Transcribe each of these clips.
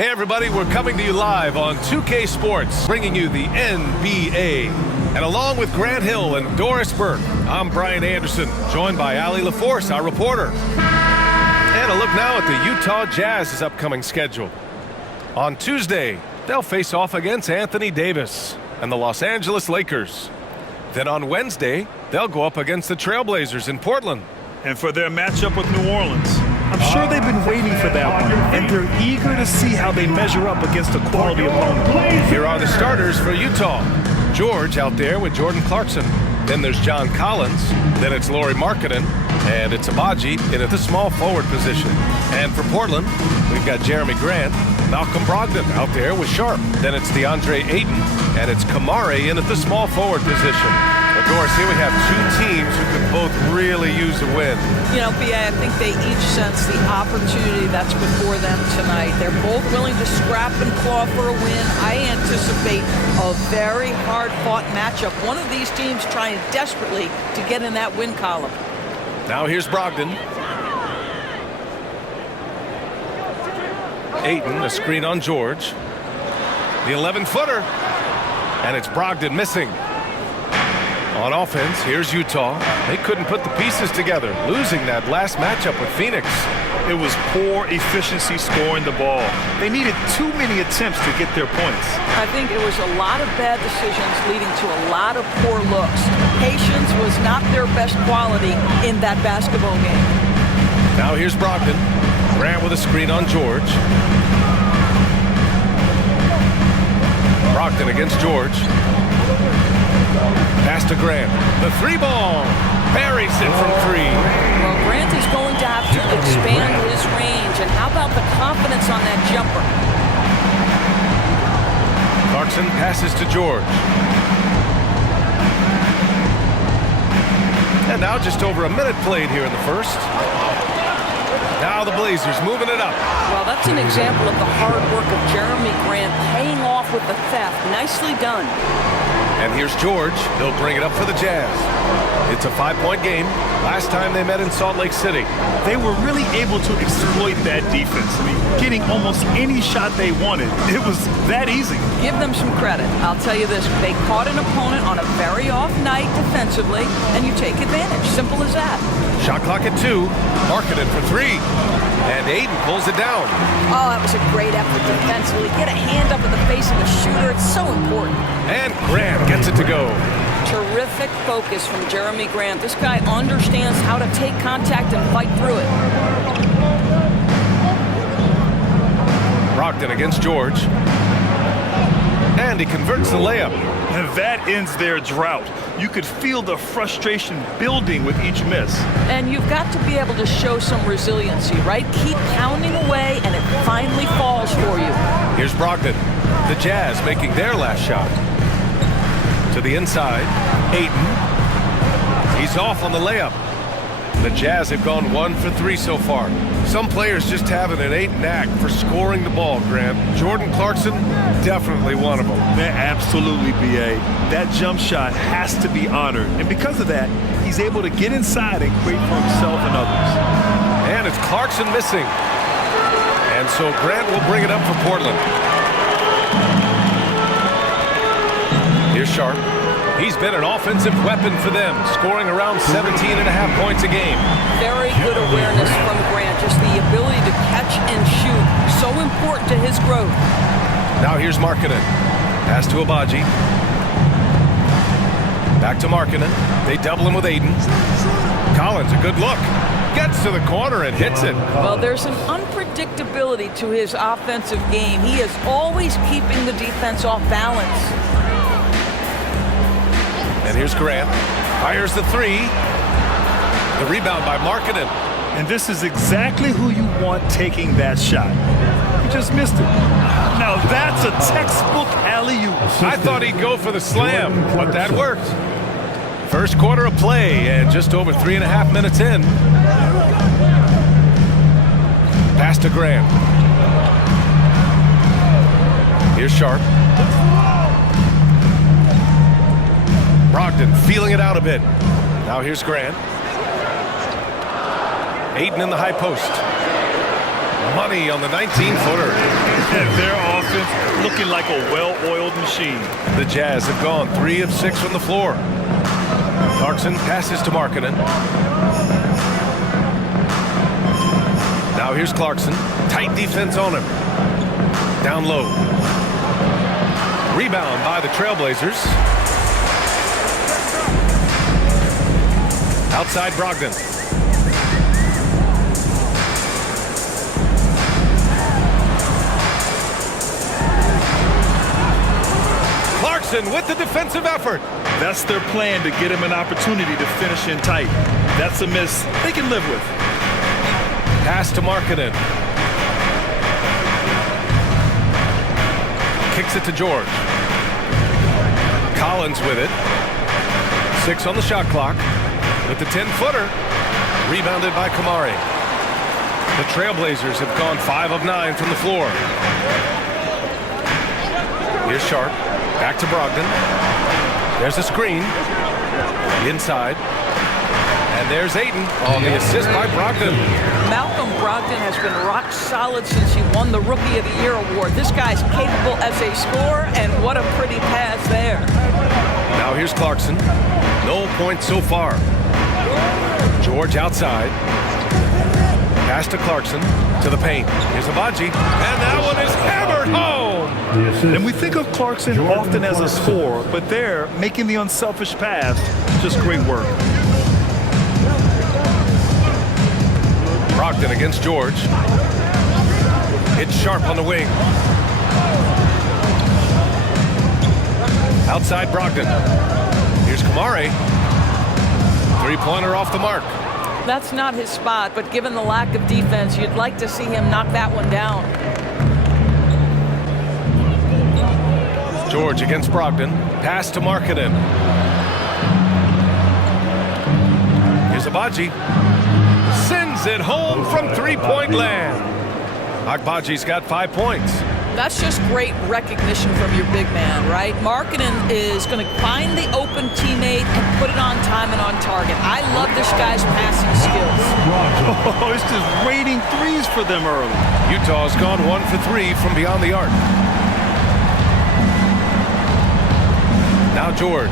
Hey everybody, we're coming to you live on 2K Sports, bringing you the NBA. And along with Grant Hill and Doris Burke, I'm Brian Anderson, joined by Allie LaForce, our reporter. And a look now at the Utah Jazz's upcoming schedule. On Tuesday, they'll face off against Anthony Davis and the Los Angeles Lakers. Then on Wednesday, they'll go up against the Trailblazers in Portland. And for their matchup with New Orleans. I'm sure they've been waiting for that one, and they're eager to see how they measure up against a quality opponent. Here are the starters for Utah. George out there with Jordan Clarkson. Then there's John Collins. Then it's Lauri Markkanen. And it's Abaji in at the small forward position. And for Portland, we've got Jeremy Grant, Malcolm Brogdon out there with Sharp. Then it's DeAndre Ayton, and it's Kamari in at the small forward position. Of course, here we have two teams who could both really use a win. You know, B.A., I think they each sense the opportunity that's before them tonight. They're both willing to scrap and claw for a win. I anticipate a very hard-fought matchup. One of these teams trying desperately to get in that win column. Now here's Brogdon. Ayton, a screen on George. The 11-footer. And it's Brogdon missing. On offense, here's Utah. They couldn't put the pieces together, losing that last matchup with Phoenix. It was poor efficiency scoring the ball. They needed too many attempts to get their points. I think it was a lot of bad decisions leading to a lot of poor looks. Patience was not their best quality in that basketball game. Now here's Brogdon. Grant with a screen on George. Brogdon against George. Pass to Grant. The three ball. Buries it from three. Well, Grant is going to have to expand his range. And how about the confidence on that jumper? Clarkson passes to George. And now just over a minute played here in the first. Now the Blazers moving it up. Well, that's an example of the hard work of Jeremy Grant paying off with the theft. Nicely done. And here's George. He'll bring it up for the Jazz. It's a 5-point game. Last time they met in Salt Lake City. They were really able to exploit that defense. I mean, getting almost any shot they wanted. It was that easy. Give them some credit. I'll tell you this. They caught an opponent on a very off night defensively, and you take advantage. Simple as that. Shot clock at 2. Markkanen for 3. And Ayton pulls it down. Oh, that was a great effort defensively. Get a hand up in the face of the shooter. It's so important. And Grant gets it to go. Terrific focus from Jeremy Grant. This guy understands how to take contact and fight through it. Brogdon against George. And he converts the layup. And that ends their drought. You could feel the frustration building with each miss. And you've got to be able to show some resiliency, right? Keep pounding away, and it finally falls for you. Here's Brogdon. The Jazz making their last shot. To the inside. Ayton. He's off on the layup. The Jazz have gone 1 for 3 so far. Some players just have an innate knack for scoring the ball, Grant. Jordan Clarkson, definitely one of them. Man, absolutely, B.A. That jump shot has to be honored. And because of that, he's able to get inside and create for himself and others. And it's Clarkson missing. And so Grant will bring it up for Portland. Here's Sharp. He's been an offensive weapon for them, scoring around 17.5 points a game. Very good awareness from Grant, just the ability to catch and shoot. So important to his growth. Now here's Markkanen. Pass to Abaji. Back to Markkanen. They double him with Ayton. Collins, a good look. Gets to the corner and hits it. Well, there's an unpredictability to his offensive game. He is always keeping the defense off balance. And here's Grant. Fires the 3. The rebound by Markkanen. And this is exactly who you want taking that shot. He just missed it. Now that's a textbook alley-oop. I thought he'd go for the slam, but that worked. First quarter of play and just over 3.5 minutes in. Pass to Grant. Here's Sharp. Brogdon feeling it out a bit. Now here's Grant. Ayton in the high post. money on the 19-footer. Their offense looking like a well-oiled machine. The Jazz have gone 3 of 6 from the floor. Clarkson passes to Markkanen. Now here's Clarkson. Tight defense on him. Down low. Rebound by the Trailblazers. Outside Brogdon. Clarkson with the defensive effort. That's their plan, to get him an opportunity to finish in tight. That's a miss they can live with. Pass to Markkanen. Kicks it to George. Collins with it. 6 on the shot clock. With the 10-footer. Rebounded by Kamari. The Trailblazers have gone 5 of 9 from the floor. Here's Sharp. Back to Brogdon. There's a screen. Inside. And there's Ayton on the assist by Brogdon. Malcolm Brogdon has been rock solid since he won the Rookie of the Year award. This guy's capable as a scorer, and what a pretty pass there. Now here's Clarkson. No points so far. George outside. Pass to Clarkson to the paint. Here's Abaji, and that one is hammered home. And we think of Clarkson often as a scorer, but there, making the unselfish pass, just great work. Brogdon against George. It's Sharp on the wing. Outside Brogdon. Here's Kamari. Three-pointer off the mark. That's not his spot, but given the lack of defense, you'd like to see him knock that one down. George against Brogdon. Pass to Markkanen. Here's Abaji. Sends it home from three-point land. Agbaji's got 5 points. That's just great recognition from your big man, right? Markkanen is going to find the open teammate and put it on time and on target. I love this guy's passing skills. Oh, it's just raining threes for them early. Utah's gone 1 for 3 from beyond the arc. Now George.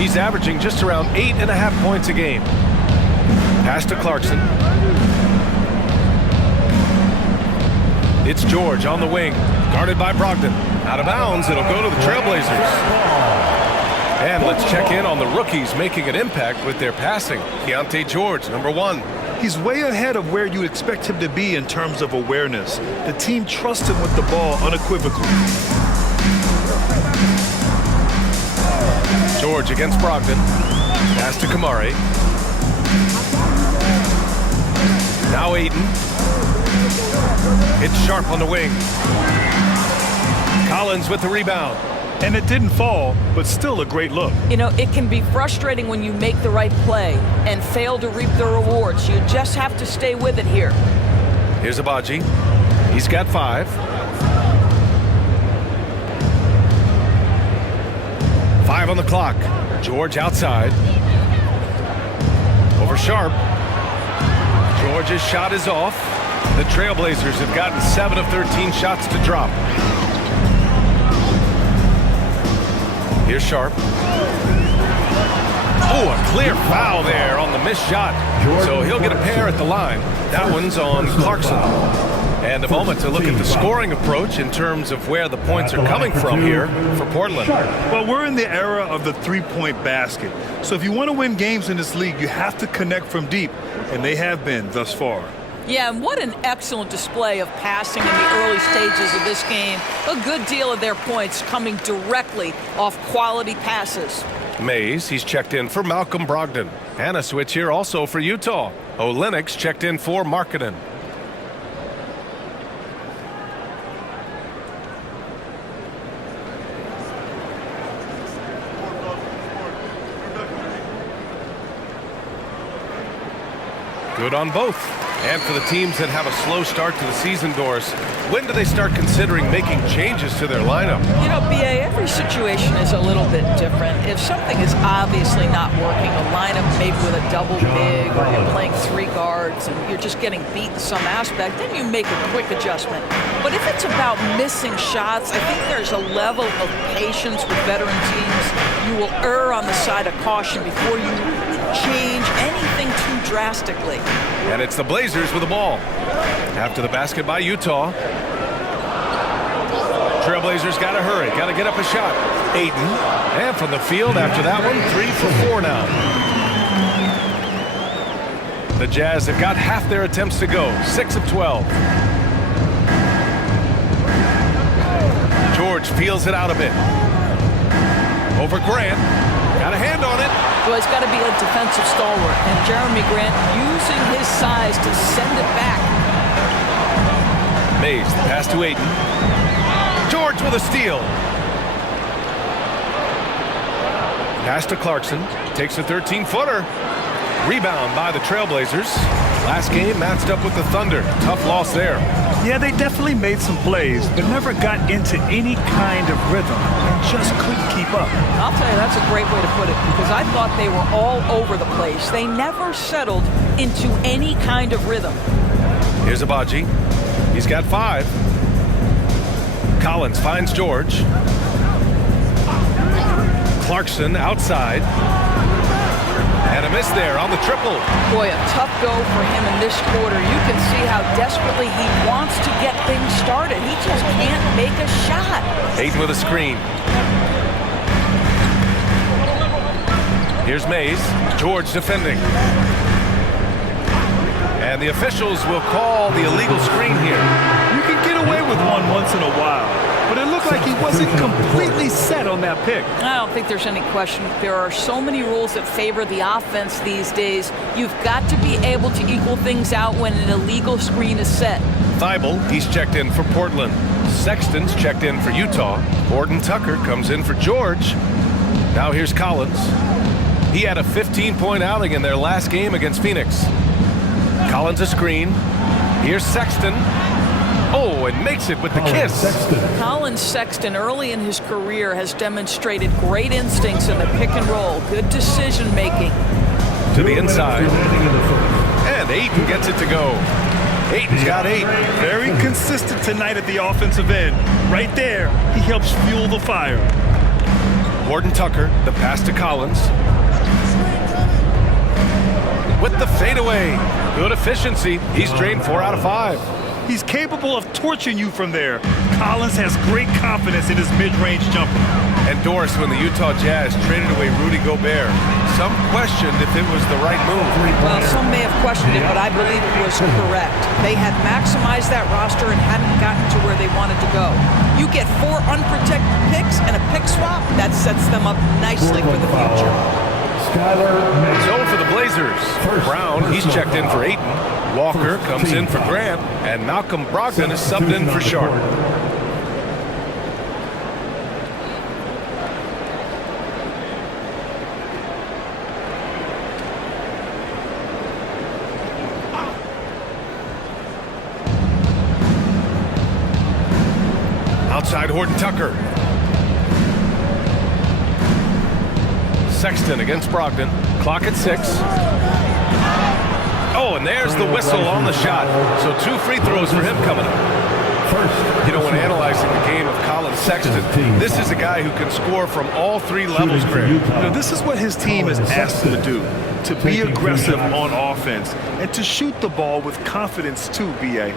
He's averaging just around 8.5 points a game. Pass to Clarkson. It's George on the wing, guarded by Brogdon. Out of bounds, it'll go to the Trailblazers. And let's check in on the rookies making an impact with their passing. Keontae George, number 1. He's way ahead of where you expect him to be in terms of awareness. The team trusts him with the ball unequivocally. George against Brogdon. Pass to Kamari. Now Ayton. It's Sharp on the wing. Collins with the rebound. And it didn't fall, but still a great look. You know, it can be frustrating when you make the right play and fail to reap the rewards. You just have to stay with it here. Here's Abaji. He's got 5. 5 on the clock. George outside. Over Sharp. George's shot is off. The Trailblazers have gotten 7 of 13 shots to drop. Here's Sharp. Oh, a clear foul there on the missed shot. So he'll get a pair at the line. That one's on Clarkson. And a moment to look at the scoring approach in terms of where the points are coming from here for Portland. Well, we're in the era of the three-point basket. So if you want to win games in this league, you have to connect from deep. And they have been thus far. Yeah, and what an excellent display of passing in the early stages of this game. A good deal of their points coming directly off quality passes. Mays, he's checked in for Malcolm Brogdon. And a switch here also for Utah. Olenix checked in for Markkanen. Good on both. And for the teams that have a slow start to the season, Doris, when do they start considering making changes to their lineup? You know, BA, every situation is a little bit different. If something is obviously not working, a lineup maybe with a double big, or you're playing 3 guards and you're just getting beat in some aspect, then you make a quick adjustment. But if it's about missing shots, I think there's a level of patience with veteran teams. You will err on the side of caution before you change anything too drastically. And it's the Blazers with the ball. After the basket by Utah. Trailblazers got to hurry. Got to get up a shot. Ayton. And from the field after that one, 3 for 4 now. The Jazz have got half their attempts to go. 6 of 12. George peels it out a bit. Over Grant. Got a hand on it. Well, he's got to be a defensive stalwart, and Jeremy Grant using his size to send it back. Mays, the pass to Ayton. George with a steal. Pass to Clarkson. Takes a 13-footer. Rebound by the Trailblazers. Last game matched up with the Thunder. Tough loss there. Yeah, they definitely made some plays, but never got into any kind of rhythm and just couldn't keep up. I'll tell you, that's a great way to put it, because I thought they were all over the place. They never settled into any kind of rhythm. Here's Abaji. He's got 5. Collins finds George. Clarkson outside. And a miss there on the triple. Boy, a tough go for him in this quarter. You can see how desperately he wants to get things started. He just can't make a shot. Ayton with a screen. Here's Mays. George defending. And the officials will call the illegal screen here. You can get away with one once in a while, but it looked like he wasn't completely set on that pick. I don't think there's any question. There are so many rules that favor the offense these days. You've got to be able to equal things out when an illegal screen is set. Thibault, he's checked in for Portland. Sexton's checked in for Utah. Gordon Tucker comes in for George. Now here's Collins. He had a 15-point outing in their last game against Phoenix. Collins a screen. Here's Sexton. Oh, and makes it with the kiss. Colin Sexton, early in his career, has demonstrated great instincts in the pick and roll. Good decision making. To the inside. And Ayton gets it to go. Ayton's got 8. Very consistent tonight at the offensive end. Right there, he helps fuel the fire. Gordon Tucker, the pass to Collins. With the fadeaway. Good efficiency. He's drained 4 out of 5. He's capable of torching you from there. Collins has great confidence in his mid-range jumper. And Doris, when the Utah Jazz traded away Rudy Gobert, some questioned if it was the right move. Well, some may have questioned it, but I believe it was correct. They had maximized that roster and hadn't gotten to where they wanted to go. You get 4 unprotected picks and a pick swap, that sets them up nicely for the future. So for the Blazers, Brown, he's checked in for Ayton. Walker comes in for Grant, and Malcolm Brogdon is subbed in for Sharp. Outside Horton Tucker. Sexton against Brogdon. Clock at 6. Oh, and there's the whistle on the shot. So 2 free throws for him coming up. You know, when analyzing the game of Colin Sexton, this is a guy who can score from all 3 levels, Greg. You know, this is what his team has asked him to do, to be aggressive on offense and to shoot the ball with confidence too, B.A.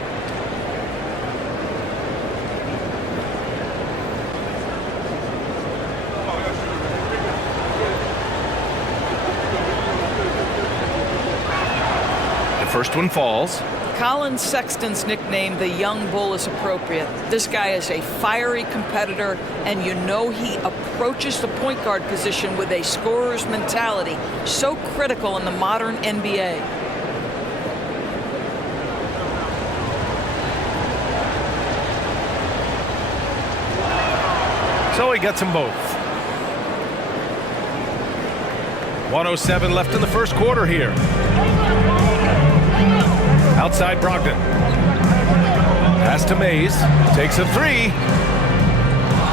First one falls. Colin Sexton's nickname, the Young Bull, is appropriate. This guy is a fiery competitor, and you know he approaches the point guard position with a scorer's mentality, so critical in the modern NBA. So he gets them both. 1:07 left in the first quarter here. Outside Brogdon. Pass to Mays. Takes a three.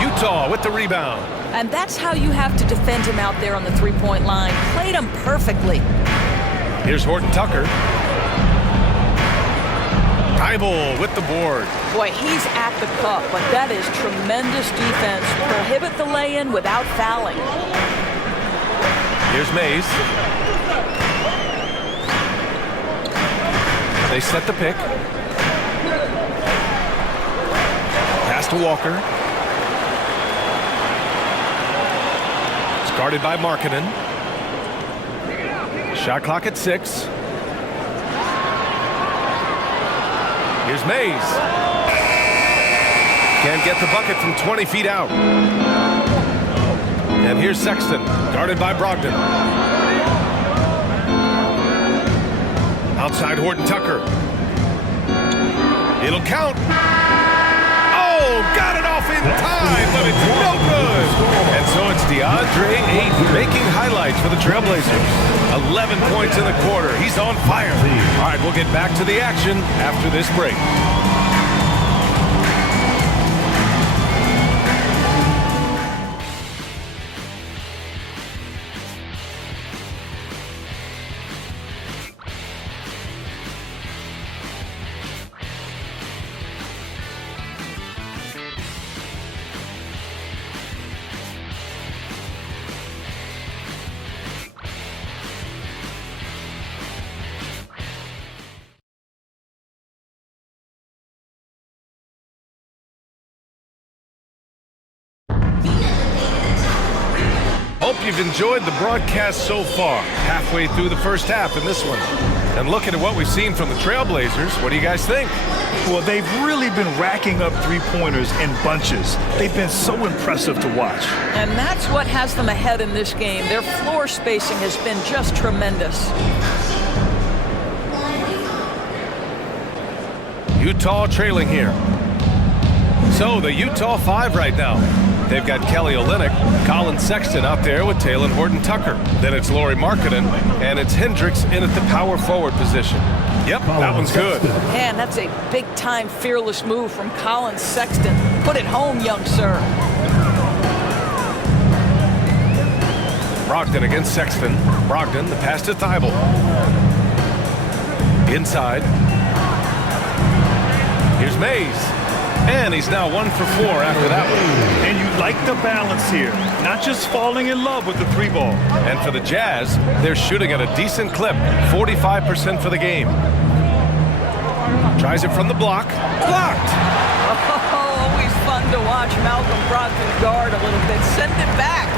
Utah with the rebound. And that's how you have to defend him out there on the three-point line. Played him perfectly. Here's Horton Tucker. Thibault with the board. Boy, he's at the cup, but that is tremendous defense. Prohibit the lay-in without fouling. Here's Mays. They set the pick. Pass to Walker. It's guarded by Markkanen. Shot clock at 6. Here's Mays. Can't get the bucket from 20 feet out. And here's Sexton, guarded by Brogdon. Outside Horton Tucker. It'll count. Oh, got it off in time, but it's no good. And so it's DeAndre Ayton making highlights for the Trailblazers. 11 points in the quarter. He's on fire. All right, we'll get back to the action after this break. Hope you've enjoyed the broadcast so far. Halfway through the first half in this one. And looking at what we've seen from the Trailblazers, what do you guys think? Well, they've really been racking up three-pointers in bunches. They've been so impressive to watch. And that's what has them ahead in this game. Their floor spacing has been just tremendous. Utah trailing here. So the Utah 5 right now. They've got Kelly Olynyk, Colin Sexton out there with Taylor Horton Tucker. Then it's Lauri Markkanen, and it's Hendricks in at the power forward position. Yep, that one's good. Man, that's a big-time fearless move from Colin Sexton. Put it home, young sir. Brogdon against Sexton. Brogdon, the pass to Thibault. Inside. Here's Mays. And he's now 1 for 4 after that one. And you like the balance here. Not just falling in love with the three ball. And for the Jazz, they're shooting at a decent clip. 45% for the game. Tries it from the block. Blocked! Oh, always fun to watch Malcolm Brogdon guard a little bit. Send it back.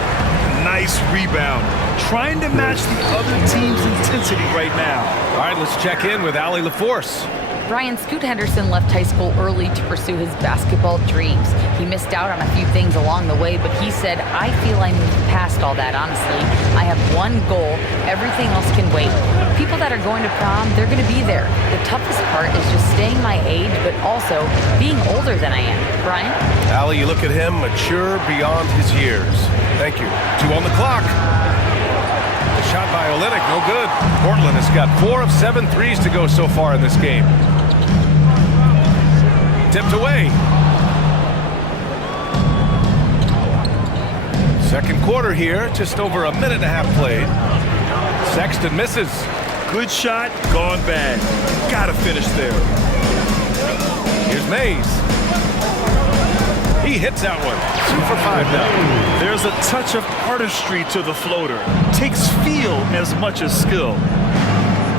Nice rebound. Trying to match the other team's intensity right now. All right, let's check in with Allie LaForce. Brian, Scoot Henderson left high school early to pursue his basketball dreams. He missed out on a few things along the way, but he said, I feel I moved past all that, honestly. I have one goal. Everything else can wait. People that are going to prom, they're going to be there. The toughest part is just staying my age, but also being older than I am. Brian? Allie, you look at him, mature beyond his years. Thank you. 2 on the clock. The shot by Olynyk, no good. Portland has got 4 of 7 threes to go so far in this game. Tipped away. Second quarter here, just over a minute and a half played. Sexton misses. Good shot, gone bad. Gotta finish there. Here's Mays. He hits that one. 2 for 5 now. There's a touch of artistry to the floater. Takes feel as much as skill.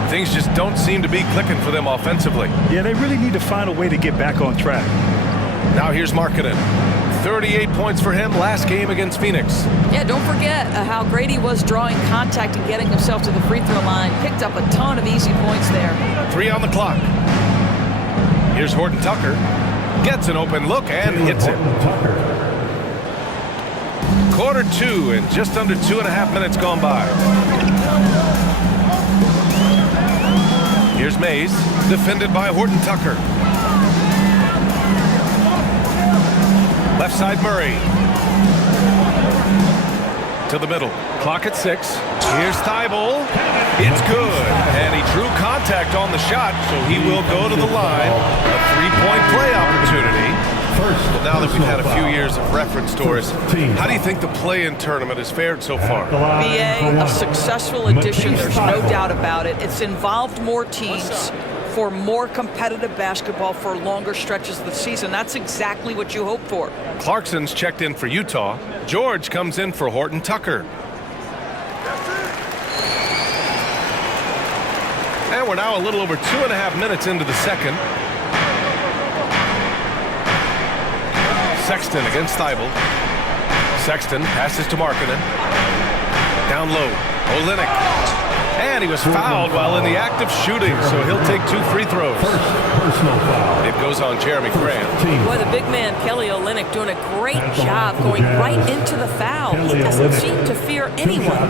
Things just don't seem to be clicking for them offensively. Yeah, they really need to find a way to get back on track. Now here's Markkanen. 38 points for him last game against Phoenix. Yeah, don't forget how great he was drawing contact and getting himself to the free throw line. Picked up a ton of easy points there. 3 on the clock. Here's Horton Tucker. Gets an open look and hits it. Quarter 2 and just under 2.5 minutes gone by. Here's Mays, defended by Horton Tucker. Left side Murray. to the middle. Clock at 6. Here's Thibault. It's good. And he drew contact on the shot, so he will go to the line. A three-point play opportunity. Well, now that we've had a few years of reference, Doris, how do you think the play-in tournament has fared so far? BA, a successful addition, there's no doubt about it. It's involved more teams for more competitive basketball for longer stretches of the season. That's exactly what you hope for. Clarkson's checked in for Utah. George comes in for Horton Tucker. And we're now a little over 2.5 minutes into the second. Sexton against Thibault. Sexton passes to Markkanen. Down low, Olynyk. And he was fouled while in the act of shooting, so he'll take 2 free throws. Personal foul. It goes on Jeremy Grant. Boy, the big man, Kelly Olynyk, doing a great job going right into the foul. He doesn't seem to fear anyone.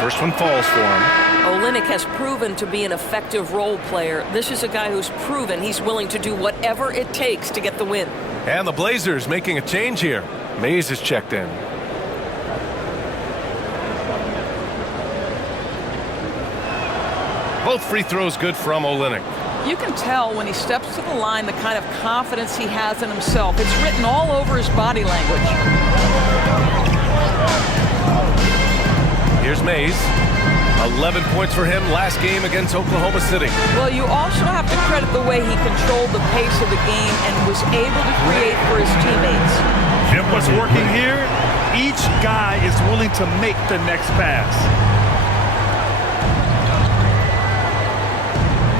First one falls for him. Olynyk has proven to be an effective role player. This is a guy who's proven he's willing to do whatever it takes to get the win. And the Blazers making a change here. Mays is checked in. Both free throws good from Olynyk. You can tell when he steps to the line the kind of confidence he has in himself. It's written all over his body language. Here's Mays. 11 points for him last game against Oklahoma City. Well, you also have to credit the way he controlled the pace of the game and was able to create for his teammates. And what's working here, each guy is willing to make the next pass.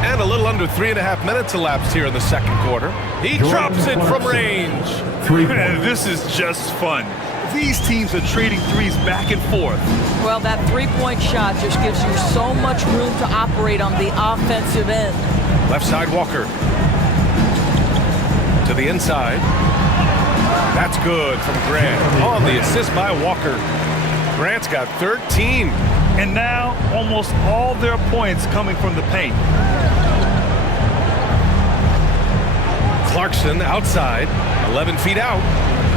And a little under 3.5 minutes elapsed here in the second quarter. He drops it from range. This is just fun. These teams are trading threes back and forth. Well, that three-point shot just gives you so much room to operate on the offensive end. Left side Walker. To the inside. That's good from Grant. On the assist by Walker. Grant's got 13. And now almost all their points coming from the paint. Clarkson outside. 11 feet out.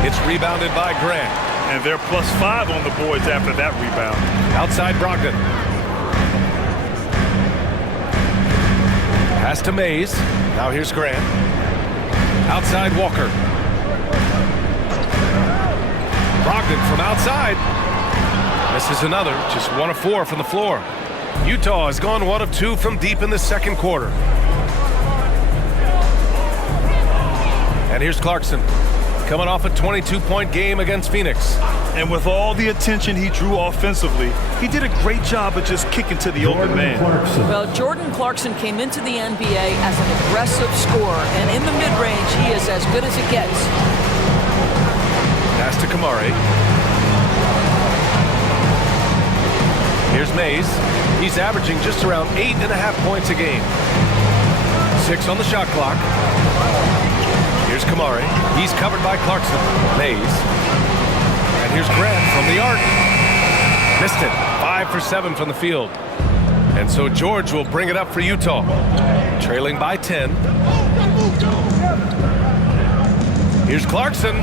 It's rebounded by Grant. And they're +5 on the boards after that rebound. Outside Brogdon. Pass to Mays. Now here's Grant. Outside Walker. Brogdon from outside. Misses another. Just 1 of 4 from the floor. Utah has gone 1 of 2 from deep in the second quarter. And here's Clarkson. Coming off a 22-point game against Phoenix. And with all the attention he drew offensively, he did a great job of just kicking to the open man. Well, Jordan Clarkson came into the NBA as an aggressive scorer, and in the mid-range, he is as good as it gets. Pass to Kamari. Here's Mays. He's averaging just around 8.5 points a game. 6 on the shot clock. Here's Kamari. He's covered by Clarkson. Mays. And here's Grant from the arc. Missed it. 5 for 7 from the field. And so George will bring it up for Utah. Trailing by 10. Here's Clarkson.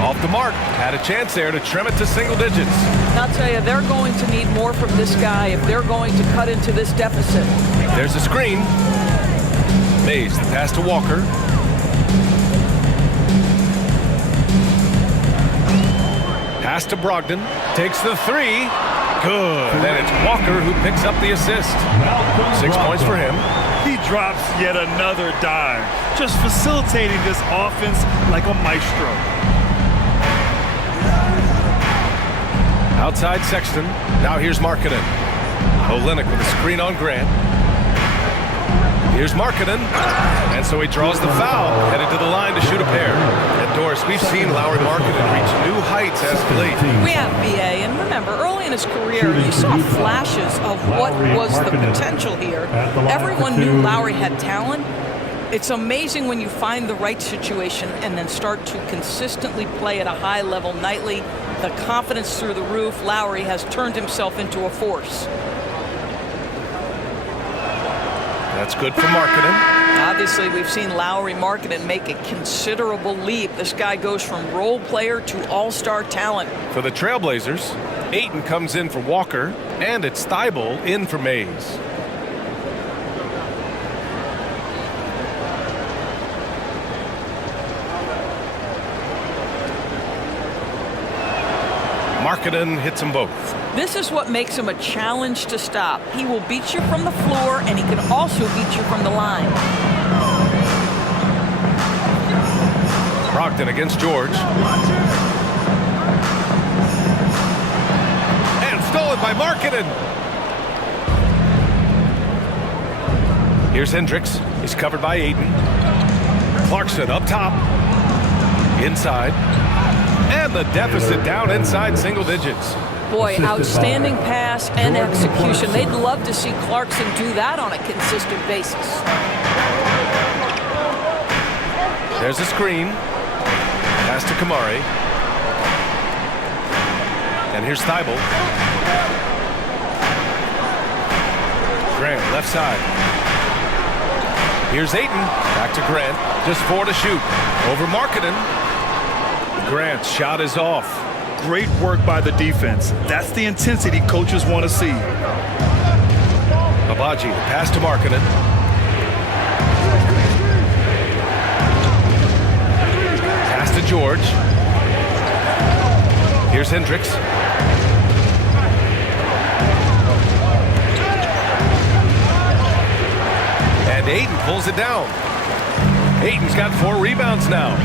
Off the mark. Had a chance there to trim it to single digits. I'll tell you, they're going to need more from this guy if they're going to cut into this deficit. There's a screen. Mays, the pass to Walker. Pass to Brogdon. Takes the 3. Good. And it's Walker who picks up the assist. 6 points for him. He drops yet another dime, just facilitating this offense like a maestro. Outside Sexton. Now here's Markkanen. Olynyk with a screen on Grant. Here's Markkanen. And so he draws the foul, headed to the line to shoot a pair. And Doris, we've seen Lauri Markkanen reach new heights as of late. We have BA, and remember, early in his career, you saw flashes of what was the potential here. Everyone knew Lauri had talent, It's amazing when you find the right situation and then start to consistently play at a high level nightly. The confidence through the roof. Lowry has turned himself into a force. That's good for Markkanen. Obviously, we've seen Lowry Markkanen make a considerable leap. This guy goes from role player to all-star talent. For the Trailblazers, Ayton comes in for Walker, and it's Thibault in for Mays. Markkanen hits them both. This is what makes him a challenge to stop. He will beat you from the floor, and he can also beat you from the line. Brogdon against George. And stolen by Markkanen. Here's Hendricks. He's covered by Ayton. Clarkson up top. Inside. And the deficit down inside single digits. Boy, outstanding pass and execution. They'd love to see Clarkson do that on a consistent basis. There's a screen. Pass to Kamari. And here's Thibault. Grant, left side. Here's Ayton. Back to Grant. Just 4 to shoot. Over Markkanen. Grant's shot is off. Great work by the defense. That's the intensity coaches want to see. Abaji, pass to Markkanen. Pass to George. Here's Hendricks. And Ayton pulls it down. Ayton's got 4 rebounds now.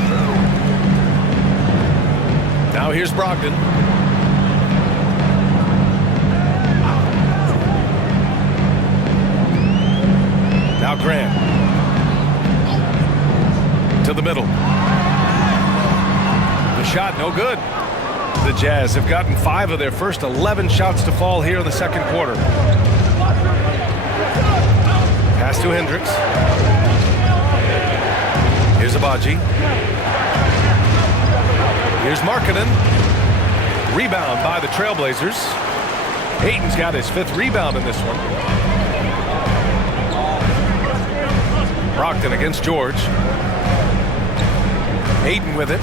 Now here's Brogdon. Now Grant. To the middle. The shot no good. The Jazz have gotten 5 of their first 11 shots to fall here in the second quarter. Pass to Hendricks. Here's Abaji. Here's Markkanen. Rebound by the Trailblazers. Ayton's got his 5th rebound in this one. Brogdon against George. Ayton with it.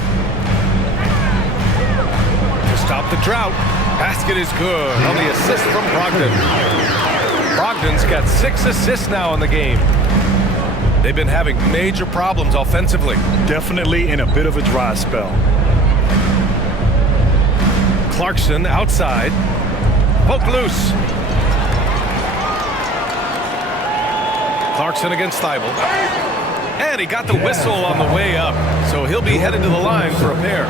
To stop the drought. Basket is good on the assist from Brogdon. Brogdon's got 6 assists now in the game. They've been having major problems offensively. Definitely in a bit of a dry spell. Clarkson outside. Poke loose. Clarkson against Thibault. And he got the whistle on the way up. So he'll be headed to the line for a pair.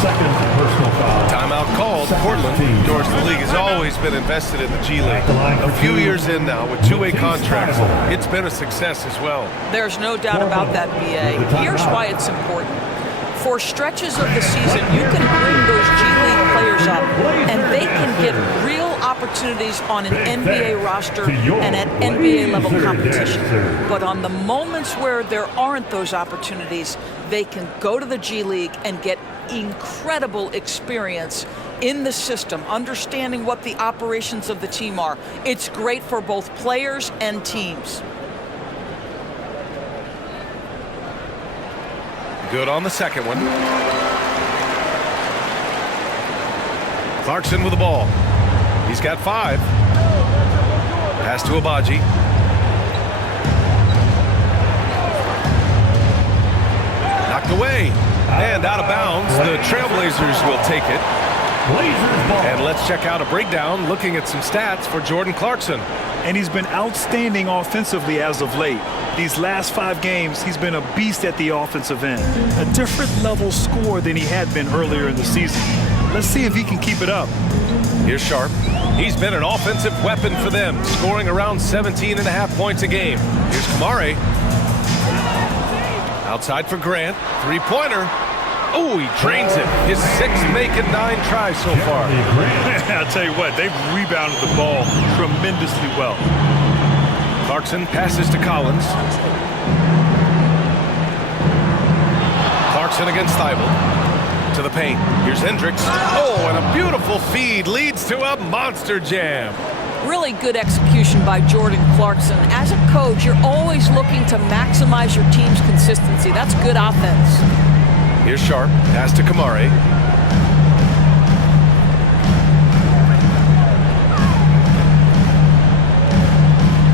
Second personal foul. Timeout called. Portland. Of course, the league has always been invested in the G League. A few years in now with 2-way contracts. It's been a success as well. There's no doubt about that, BA. Here's why it's important. For stretches of the season, you can bring those G League players up, and they can get real opportunities on an NBA roster and at NBA level competition. But on the moments where there aren't those opportunities, they can go to the G League and get incredible experience in the system, understanding what the operations of the team are. It's great for both players and teams. Good on the second one. Clarkson with the ball. He's got 5. Pass to Abaji. Knocked away. And out of bounds. The Trailblazers will take it. And let's check out a breakdown looking at some stats for Jordan Clarkson. And he's been outstanding offensively as of late. These last 5 games, he's been a beast at the offensive end. A different level score than he had been earlier in the season. Let's see if he can keep it up. Here's Sharp. He's been an offensive weapon for them, scoring around 17.5 points a game. Here's Kamari. Outside for Grant. 3-pointer. Oh, he drains it. His 6th make and 9 tries so far. I'll tell you what, they've rebounded the ball tremendously well. Clarkson passes to Collins. Clarkson against Thibault. To the paint. Here's Hendricks. Oh, and a beautiful feed leads to a monster jam. Really good execution by Jordan Clarkson. As a coach, you're always looking to maximize your team's consistency. That's good offense. Here's Sharp. Pass to Kamari.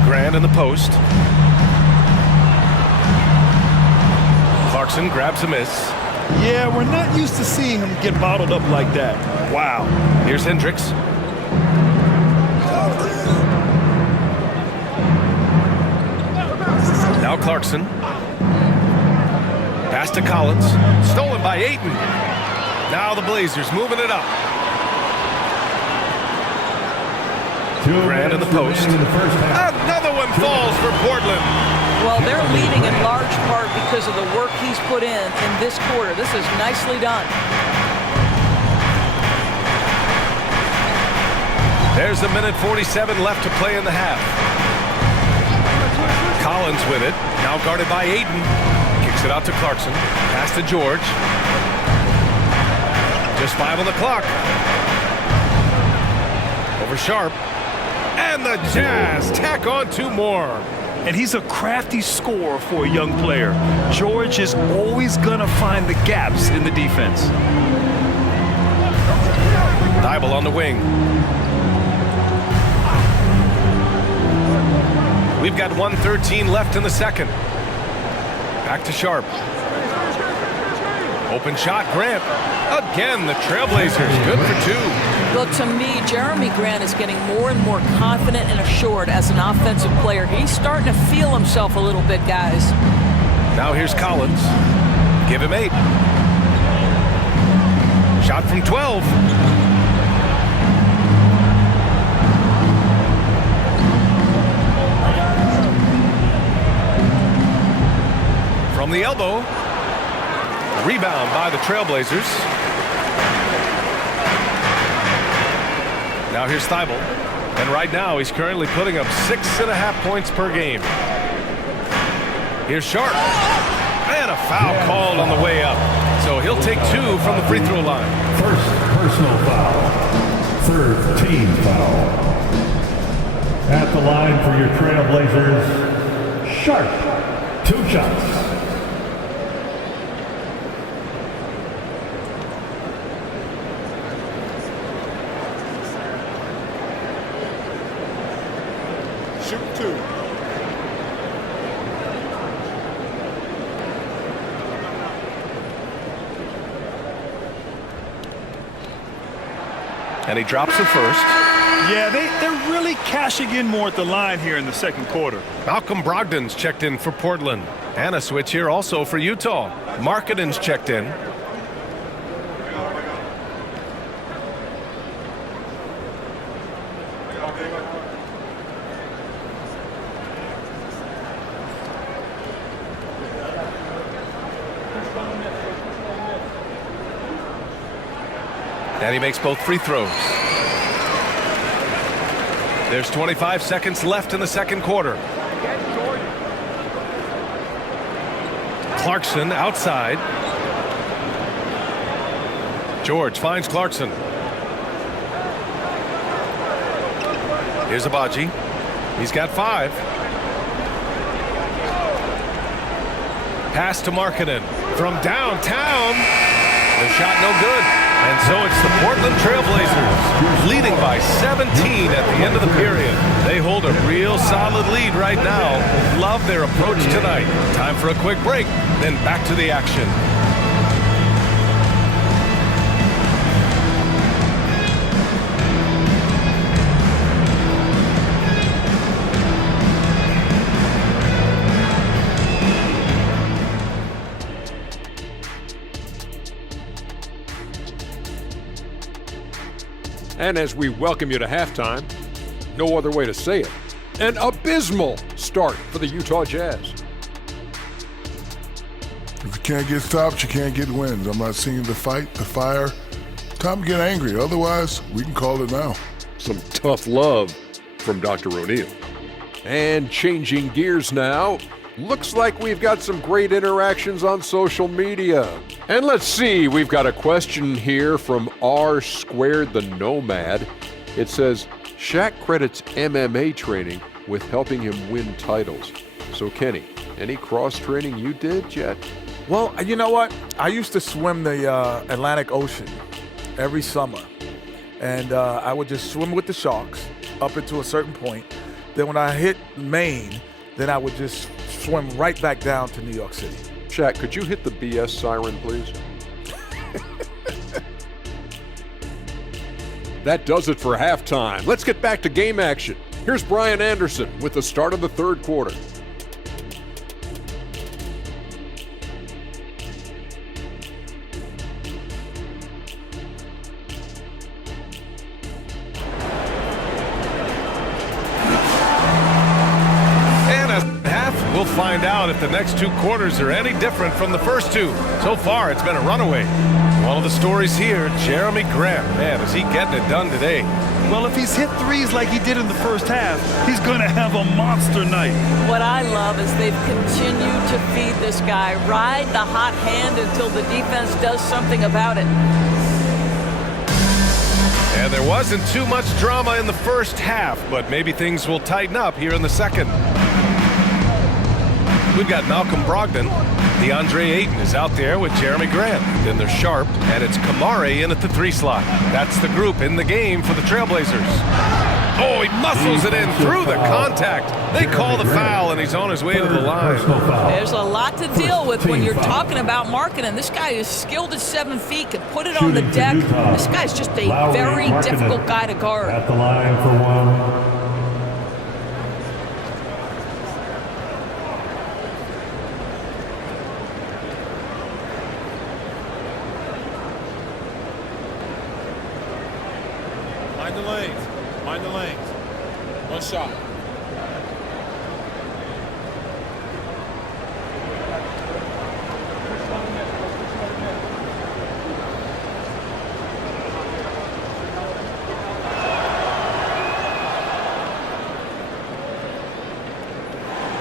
Grant in the post. Clarkson grabs a miss. Yeah, we're not used to seeing him get bottled up like that. Wow. Here's Hendricks. Now Clarkson. Pass to Collins. Stolen by Ayton. Now the Blazers moving it up. Grant in the post. Another one falls for Portland. Well, they're leading in large part because of the work he's put in this quarter. This is nicely done. There's a minute 47 left to play in the half. Collins with it. Now guarded by Ayton. Kicks it out to Clarkson. Pass to George. Just 5 on the clock. Over Sharp. And the Jazz tack on 2 more. And he's a crafty scorer for a young player. George is always going to find the gaps in the defense. Thibault on the wing. We've got 1:13 left in the second. Back to Sharp. Open shot, Grant. Again, the Trailblazers good for 2. Well, to me, Jeremy Grant is getting more and more confident and assured as an offensive player. He's starting to feel himself a little bit, guys. Now here's Collins. Give him 8. Shot from 12. From the elbow. Rebound by the Trailblazers. Now here's Thibault. And right now he's currently putting up 6.5 points per game. Here's Sharp. And a foul called on the way up. So he'll take 2 from the free throw line. First personal foul. Third team foul. At the line for your Trailblazers, Sharp. 2 shots. Shoot 2. And he drops the first. Yeah, they're really cashing in more at the line here in the second quarter. Malcolm Brogdon's checked in for Portland. And a switch here also for Utah. Markkanen's checked in. And he makes both free throws. There's 25 seconds left in the second quarter. Clarkson outside. George finds Clarkson. Here's Abaji. He's got 5. Pass to Markkanen from downtown. The shot no good. And so it's the Portland Trailblazers leading by 17 at the end of the period. They hold a real solid lead right now. Love their approach tonight. Time for a quick break, then back to the action. And as we welcome you to halftime, no other way to say it, an abysmal start for the Utah Jazz. If you can't get stops, you can't get wins. I'm not seeing the fight, the fire. Time to get angry. Otherwise, we can call it now. Some tough love from Dr. O'Neal. And changing gears now, Looks like we've got some great interactions on social media. And let's see, we've got a question here from R Squared the Nomad. It says, Shaq credits MMA training with helping him win titles. So Kenny, any cross-training you did yet? Well, you know what? I used to swim the Atlantic Ocean every summer. And I would just swim with the sharks up into a certain point. Then when I hit Maine, then I would just swim right back down to New York City. Shaq, could you hit the BS siren, please? That does it for halftime. Let's get back to game action. Here's Brian Anderson with the start of the third quarter. We'll find out if the next two quarters are any different from the first two. So far, it's been a runaway. One of the stories here, Jeremy Grant. Man, is he getting it done today? Well, if he's hit threes like he did in the first half, he's going to have a monster night. What I love is they've continued to feed this guy, ride the hot hand until the defense does something about it. And there wasn't too much drama in the first half, but maybe things will tighten up here in the second. We've got Malcolm Brogdon. DeAndre Ayton is out there with Jeremy Grant. Then there's Sharp, and it's Kamare in at the 3 slot. That's the group in the game for the Trailblazers. Oh, he muscles it in through the contact. They call the foul, and he's on his way to the line. There's a lot to deal with when you're talking about marketing. This guy is skilled at 7 feet, can put it on the deck. This guy's just a very difficult guy to guard. At the line for one. Mind the lanes. One shot.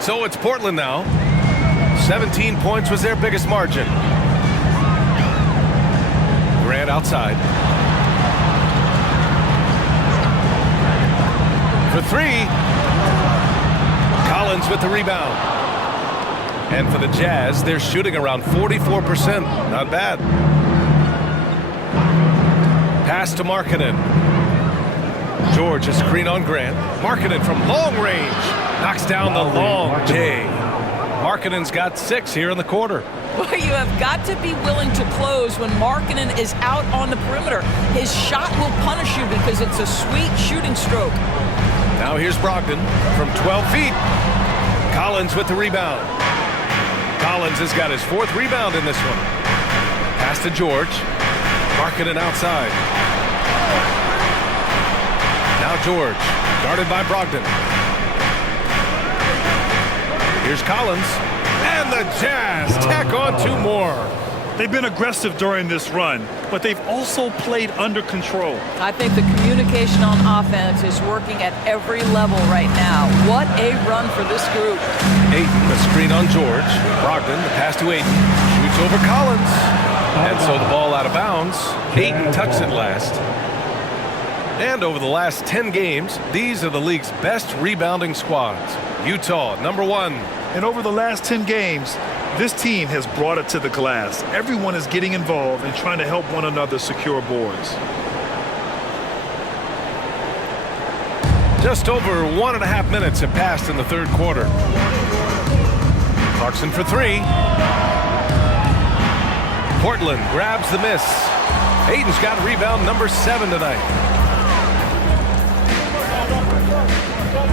So it's Portland now. 17 points was their biggest margin. Grant outside. For 3, Collins with the rebound. And for the Jazz, they're shooting around 44%. Not bad. Pass to Markkanen. George, a screen on Grant. Markkanen from long range. Knocks down the long J. Markkanen's got 6 here in the quarter. Well, you have got to be willing to close when Markkanen is out on the perimeter. His shot will punish you because it's a sweet shooting stroke. Now here's Brogdon from 12 feet. Collins with the rebound. Collins has got his 4th rebound in this one. Pass to George. Markkanen outside. Now George, guarded by Brogdon. Here's Collins. And the Jazz tack on 2 more. They've been aggressive during this run, but they've also played under control. I think the communication on offense is working at every level right now. What a run for this group. Ayton, the screen on George. Brogdon, the pass to Ayton. Shoots over Collins. And so the ball out of bounds. Ayton touched it last. And over the last 10 games, these are the league's best rebounding squads. Utah, number 1. And over the last 10 games, this team has brought it to the glass. Everyone is getting involved and trying to help one another secure boards. Just over 1.5 minutes have passed in the third quarter. Clarkson for 3. Portland grabs the miss. Ayton's got rebound number 7 tonight.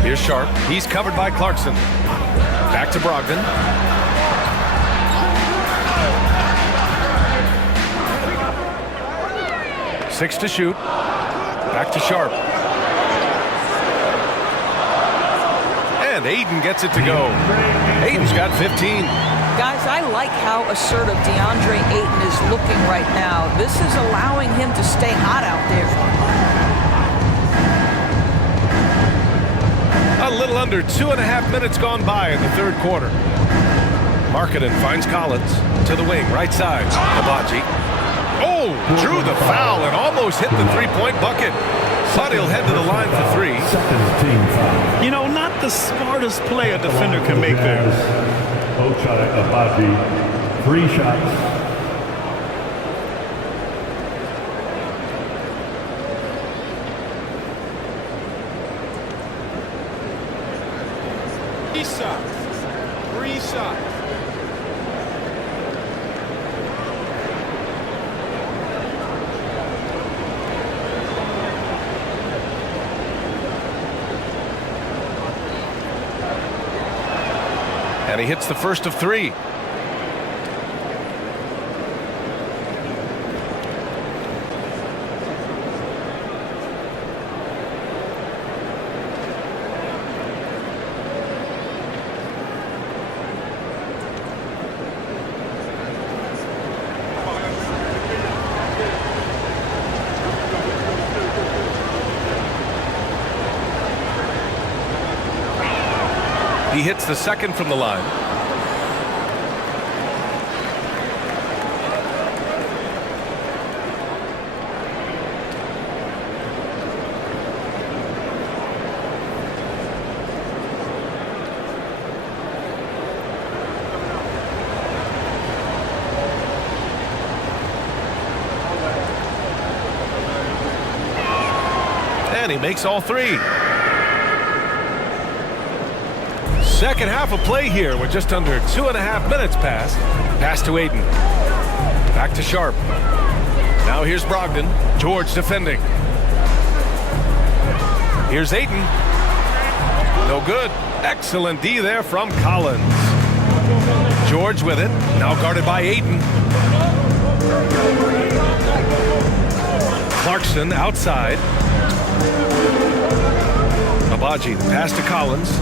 Here's Sharp. He's covered by Clarkson. Back to Brogdon. Six to shoot. Back to Sharp. And Ayton gets it to go. Ayton's got 15. Guys, I like how assertive DeAndre Ayton is looking right now. This is allowing him to stay hot out there. A little under 2.5 minutes gone by in the third quarter. Markkanen finds Collins to the wing, right side. Abaji. Oh, drew the foul and almost hit the three-point bucket. But he'll head to the line for three. You know, not the smartest play a defender can make there. Ochai Abaji, 3 shots. Three shots. And he hits the first of 3. He hits the second from the line. And he makes all 3. Second half of play here with just under 2.5 minutes passed. Pass to Aiden. Back to Sharp. Now here's Brogdon. George defending. Here's Aiden. No good. Excellent D there from Collins. George with it. Now guarded by Aiden. Clarkson outside. Abaji, the pass to Collins.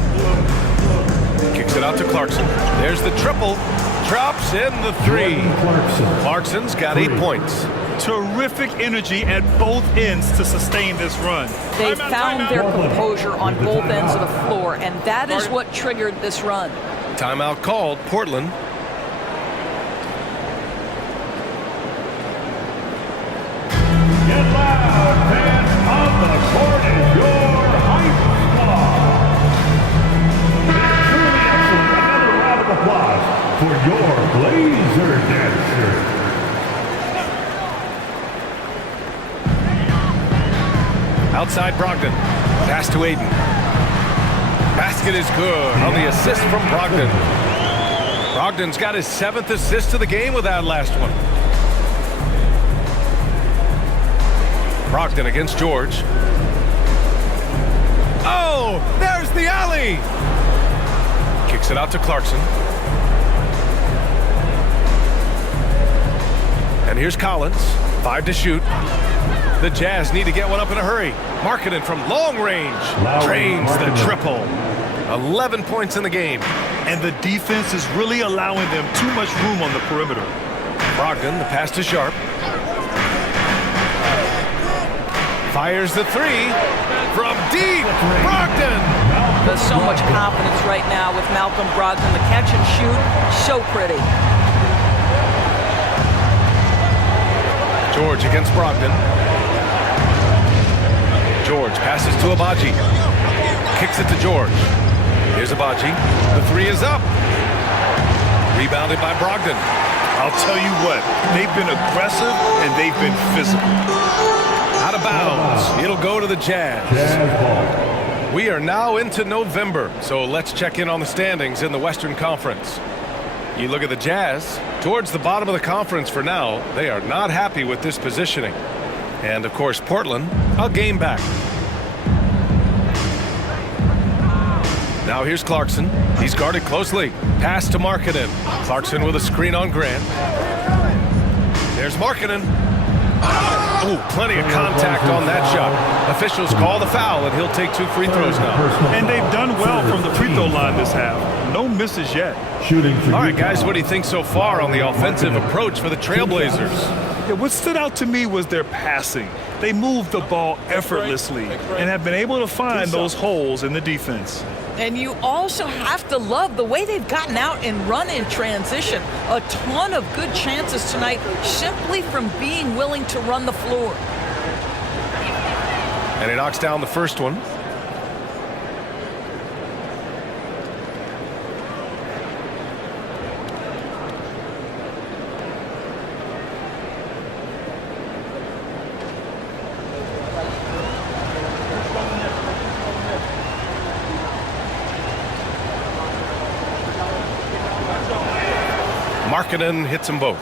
Kicks it out to Clarkson. There's the triple. Drops in the 3. Clarkson's got 8 points. Terrific energy at both ends to sustain this run. They found their composure on both ends of the floor, and that is what triggered this run. Timeout called. Portland. Get loud, fans. On the court is your hype squad. Truly excellent. Another round of applause for your Blazer dancer. Outside Brogdon. Pass to Aiden. Basket is good on the assist from Brogdon. Brogdon's got his 7th assist of the game with that last one. Brogdon against George. Oh, there's the alley. Kicks it out to Clarkson. And here's Collins. 5 to shoot. The Jazz need to get one up in a hurry. Markkanen from long range. Drains the triple. 11 points in the game. And the defense is really allowing them too much room on the perimeter. Brogdon, the pass to Sharp. Fires the 3 from deep. Brogdon. There's so much confidence right now with Malcolm Brogdon. The catch and shoot, so pretty. George against Brogdon. George passes to Abaji. Kicks it to George. Here's Abaji. The 3 is up. Rebounded by Brogdon. I'll tell you what, they've been aggressive and they've been physical. Out of bounds. It'll go to the Jazz. We are now into November, so let's check in on the standings in the Western Conference. You look at the Jazz, towards the bottom of the conference for now. They are not happy with this positioning. And, of course, Portland, a game back. Now here's Clarkson. He's guarded closely. Pass to Markkanen. Clarkson with a screen on Grant. There's Markkanen. Oh, plenty of contact on that shot. Officials call the foul, and he'll take 2 free throws now. And they've done well from the free throw line this half. No misses yet. Shooting. All right, guys, what do you think so far on the offensive approach for the Trailblazers? Yeah, what stood out to me was their passing. They moved the ball effortlessly and have been able to find those holes in the defense. And you also have to love the way they've gotten out and run in transition. A ton of good chances tonight simply from being willing to run the floor. And he knocks down the first one. Markkanen hits them both.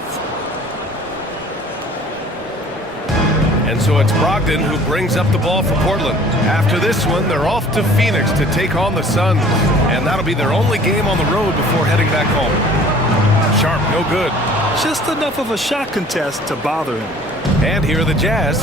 And so it's Brogdon who brings up the ball for Portland. After this one, they're off to Phoenix to take on the Suns. And that'll be their only game on the road before heading back home. Sharp, no good. Just enough of a shot contest to bother him. And here are the Jazz.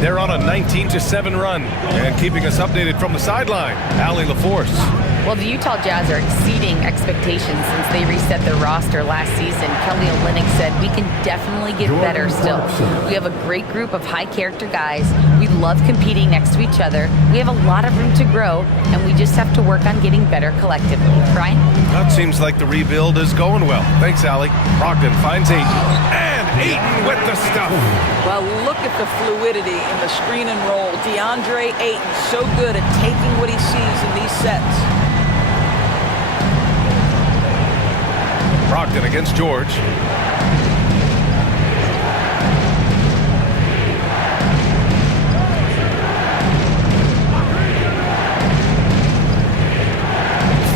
They're on a 19-7 run. And keeping us updated from the sideline, Allie LaForce. Well, the Utah Jazz are exceeding expectations since they reset their roster last season. Kelly Olynyk said, we can definitely get better still. We have a great group of high-character guys. We love competing next to each other. We have a lot of room to grow, and we just have to work on getting better collectively. Brian? That seems like the rebuild is going well. Thanks, Allie. Brogdon finds Ayton. And Ayton with the stuff. Well, look at the fluidity in the screen and roll. DeAndre Ayton so good at taking what he sees in these sets. Brogdon against George.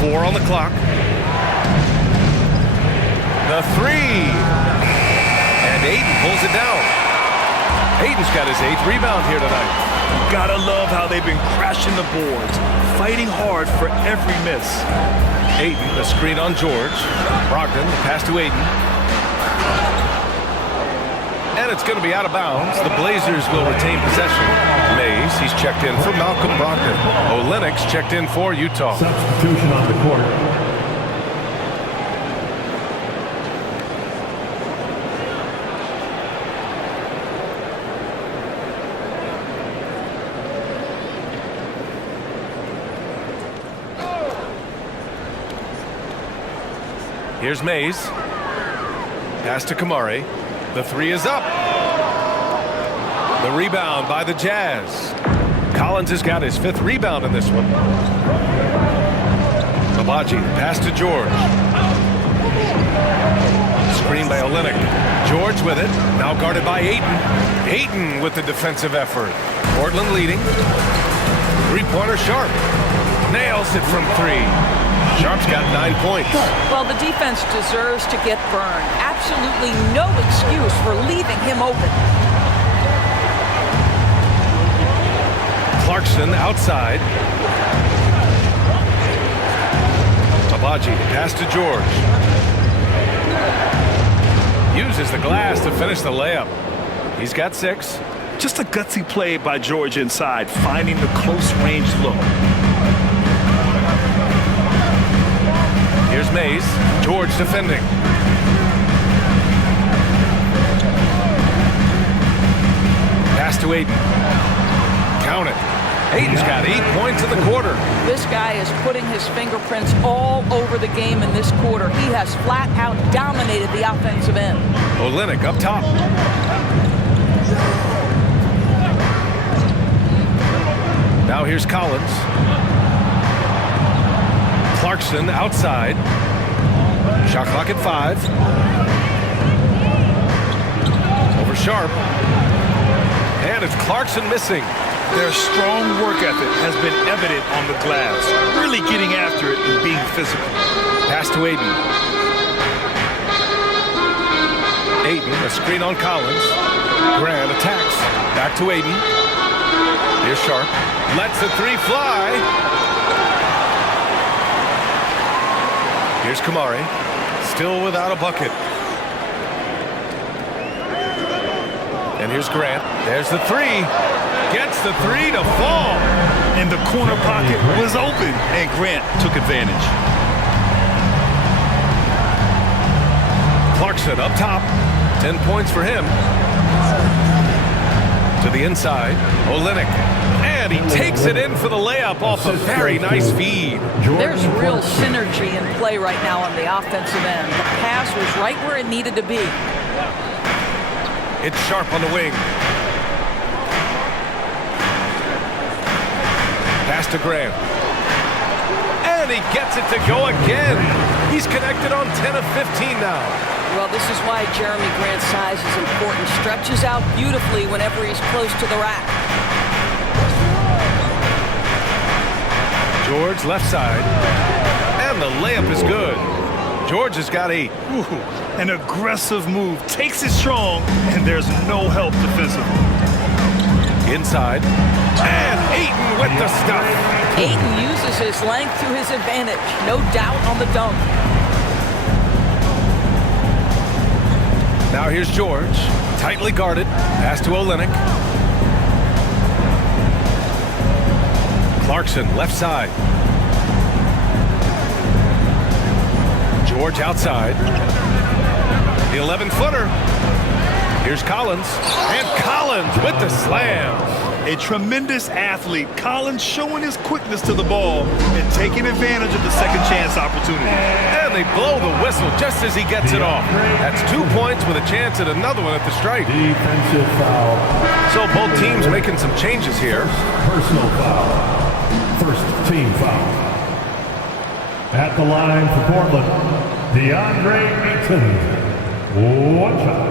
Four on the clock. The three. And Ayton pulls it down. Ayton's got his 8th rebound here tonight. Gotta love how they've been crashing the boards, fighting hard for every miss. Ayton, the screen on George. Brogdon, the pass to Ayton. And it's going to be out of bounds. The Blazers will retain possession. Mays, he's checked in for Malcolm Brogdon. Olynyk's checked in for Utah. Substitution on the court. Here's Mays. Pass to Kamari. The three is up. The rebound by the Jazz. Collins has got his 5th rebound in this one. Abaji, pass to George. Screen by Olynyk. George with it. Now guarded by Ayton. Ayton with the defensive effort. Portland leading. Three-pointer Sharp. Nails it from 3. Sharp's got 9 points. Well, the defense deserves to get burned. Absolutely no excuse for leaving him open. Clarkson outside. Abaji, pass to George. Uses the glass to finish the layup. He's got 6. Just a gutsy play by George inside, finding the close-range look. Here's Mays. George defending. Pass to Ayton. Count it. Ayton's got 8 points in the quarter. This guy is putting his fingerprints all over the game in this quarter. He has flat out dominated the offensive end. Olynyk up top. Now here's Collins. Clarkson outside. Shot clock at 5. Over Sharp. And it's Clarkson missing. Their strong work ethic has been evident on the glass, really getting after it and being physical. Pass to Ayton. Ayton, a screen on Collins. Grant attacks. Back to Ayton. Here's Sharp. Lets the 3 fly. Here's Kamari. Still without a bucket. And here's Grant. There's the 3. Gets the 3 to fall. And the corner pocket was open, and Grant took advantage. Clarkson up top. 10 points for him. the inside. Olynyk. And he takes it in for the layup off a very nice feed. There's real synergy in play right now on the offensive end. The pass was right where it needed to be. It's Sharp on the wing. Pass to Grant. And he gets it to go again. He's connected on 10 of 15 now. Well, this is why Jeremy Grant's size is important. Stretches out beautifully whenever he's close to the rack. George left side. And the layup is good. George has got 8. Ooh, an aggressive move. Takes it strong, and there's no help defensively. Inside. And Ayton with the stuff. Ayton uses his length to his advantage. No doubt on the dunk. Now here's George. Tightly guarded. Pass to Olynyk. Clarkson left side. George outside. The 11-footer. Here's Collins. And Collins with the slam. A tremendous athlete. Collins showing his quickness to the ball and taking advantage of the second chance opportunity. And they blow the whistle just as he gets it off. That's 2 points with a chance at another one at the stripe. Defensive foul. So both teams making some changes here. Personal foul. First team foul. At the line for Portland, DeAndre Ayton. 1 shot.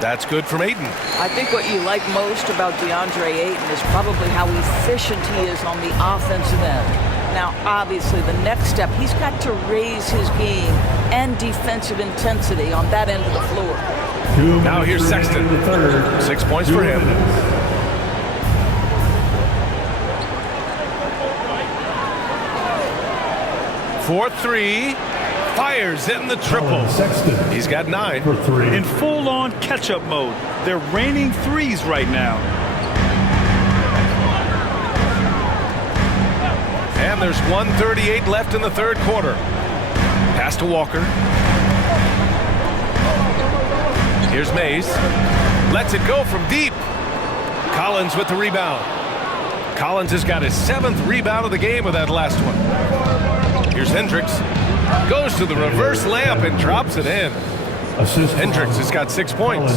That's good from Ayton. I think what you like most about DeAndre Ayton is probably how efficient he is on the offensive end. Now, obviously, the next step, he's got to raise his game and defensive intensity on that end of the floor. Now here's Sexton. 6 points for him. For 3. Fires in the triple. He's got 9. For 3. In full-on catch-up mode. They're raining threes right now. And there's 1:38 left in the third quarter. Pass to Walker. Here's Mays. Lets it go from deep. Collins with the rebound. Collins has got his 7th rebound of the game with that last one. Here's Hendricks. Goes to the reverse layup and drops it in. Hendricks has got 6 points.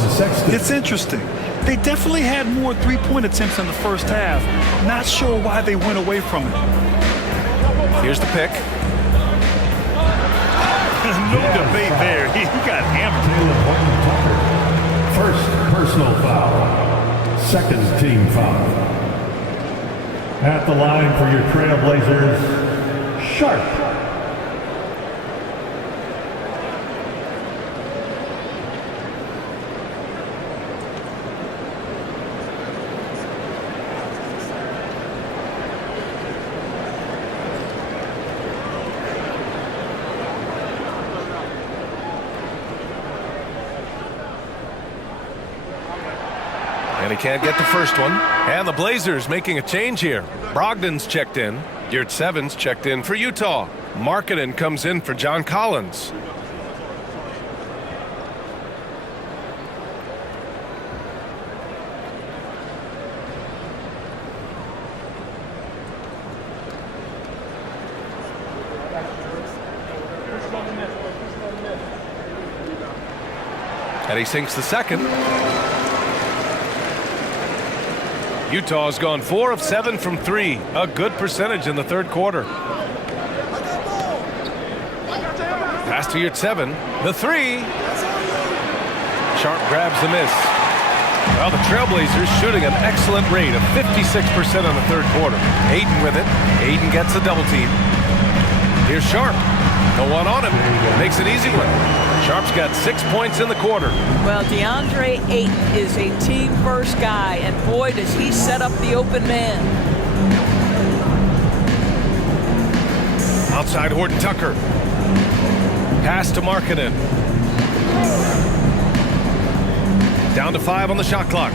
It's interesting. They definitely had more three-point attempts in the first half. Not sure why they went away from it. Here's the pick. No debate there. He got hammered. First personal foul. Second team foul. At the line for your Trailblazers, Sharp. And he can't get the first one. And the Blazers making a change here. Brogdon's checked in. Yurtseven's checked in for Utah. Markkanen comes in for John Collins. And he sinks the second. Utah's gone 4 of 7 from 3. A good percentage in the third quarter. Pass to Yurtseven. The 3. Sharp grabs the miss. Well, the Trailblazers shooting an excellent rate of 56% in the third quarter. Ayton with it. Ayton gets a double team. Here's Sharp. No one on him. Makes an easy one. Sharp's got 6 points in the quarter. Well, DeAndre Ayton is a team-first guy, and boy, does he set up the open man. Outside Horton Tucker. Pass to Markkanen. Down to 5 on the shot clock.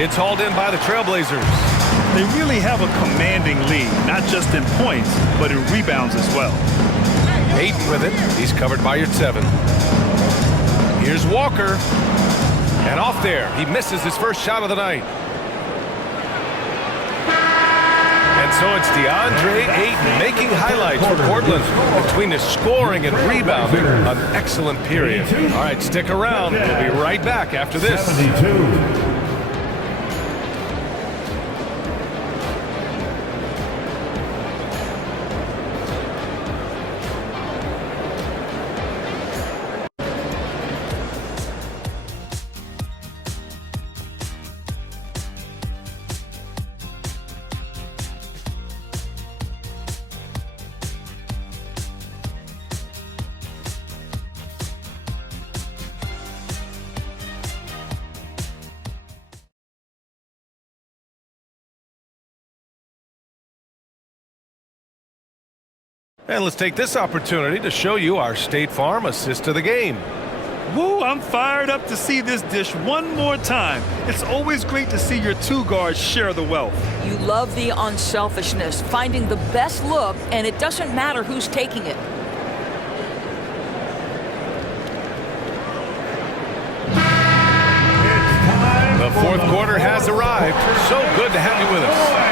It's hauled in by the Trailblazers. They really have a commanding lead, not just in points, but in rebounds as well. Ayton with it. He's covered by Yurtseven. Here's Walker. And off there. He misses his first shot of the night. And so it's DeAndre Ayton making highlights for Portland between his scoring and rebounding. An excellent period. All right, stick around. We'll be right back after this. 72. And let's take this opportunity to show you our State Farm assist to the game. Woo, I'm fired up to see this dish one more time. It's always great to see your two guards share the wealth. You love the unselfishness, finding the best look, and it doesn't matter who's taking it. The fourth quarter has arrived. So good to have you with us.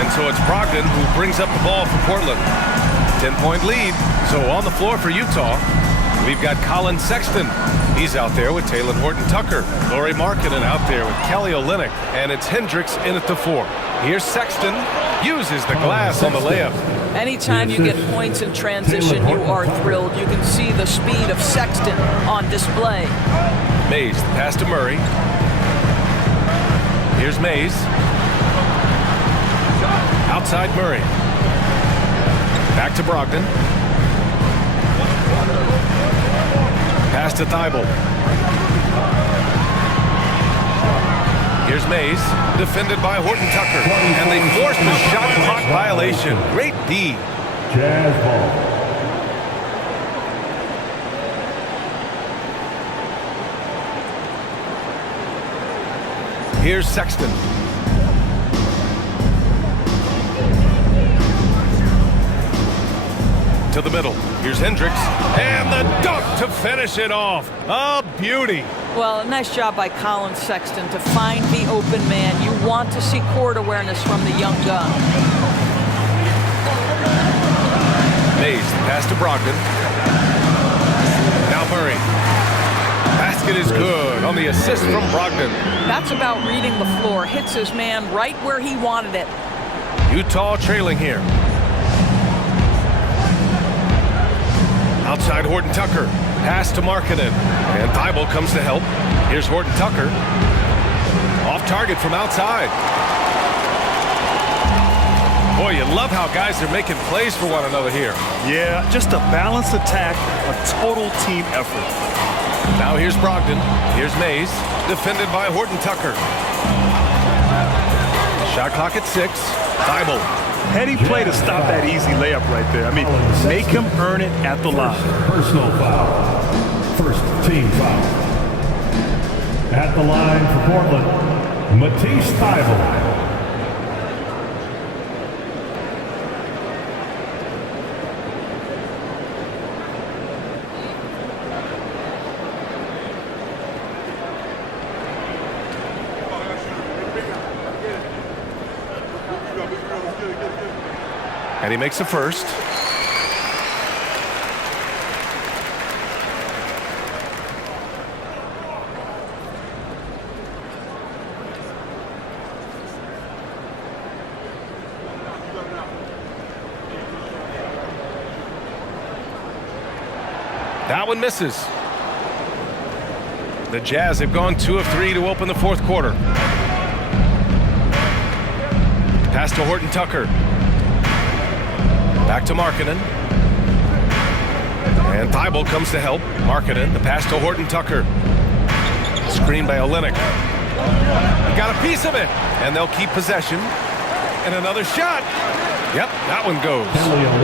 And so it's Brogdon who brings up the ball for Portland. 10-point lead. So on the floor for Utah, we've got Colin Sexton. He's out there with Talen Horton-Tucker. Lauri Markkanen out there with Kelly Olynyk. And it's Hendricks in at the 4. Here's Sexton. Uses the glass on the layup. Anytime you get points in transition, you are thrilled. You can see the speed of Sexton on display. Mays, the pass to Murray. Here's Mays. Outside Murray. Back to Brogdon. Pass to Thibault. Here's Mays, defended by Horton-Tucker. And they forced a shot clock violation. Great D. Jazz ball. Here's Sexton. To the middle. Here's Hendricks. And the dunk to finish it off. A beauty. Well, nice job by Colin Sexton to find the open man. You want to see court awareness from the young gun. Mays, pass to Brogdon. Now Murray. Basket is good on the assist from Brogdon. That's about reading the floor. Hits his man right where he wanted it. Utah trailing here. Outside Horton-Tucker. Pass to Markkanen. And Thibault comes to help. Here's Horton-Tucker. Off target from outside. Boy, you love how guys are making plays for one another here. Yeah, just a balanced attack, a total team effort. Now here's Brogdon. Here's Mays. Defended by Horton-Tucker. Shot clock at 6. Thibault. Heady play to stop that easy layup right there. I mean, make him earn it at the line. Personal foul. First team foul. At the line for Portland, Matisse Thybulle. And he makes the first. That one misses. The Jazz have gone 2 of 3 to open the fourth quarter. Pass to Horton-Tucker. Back to Markkanen. And Thibault comes to help. Markkanen, the pass to Horton-Tucker. Screen by Olynyk. He got a piece of it. And they'll keep possession. And another shot. Yep, that one goes.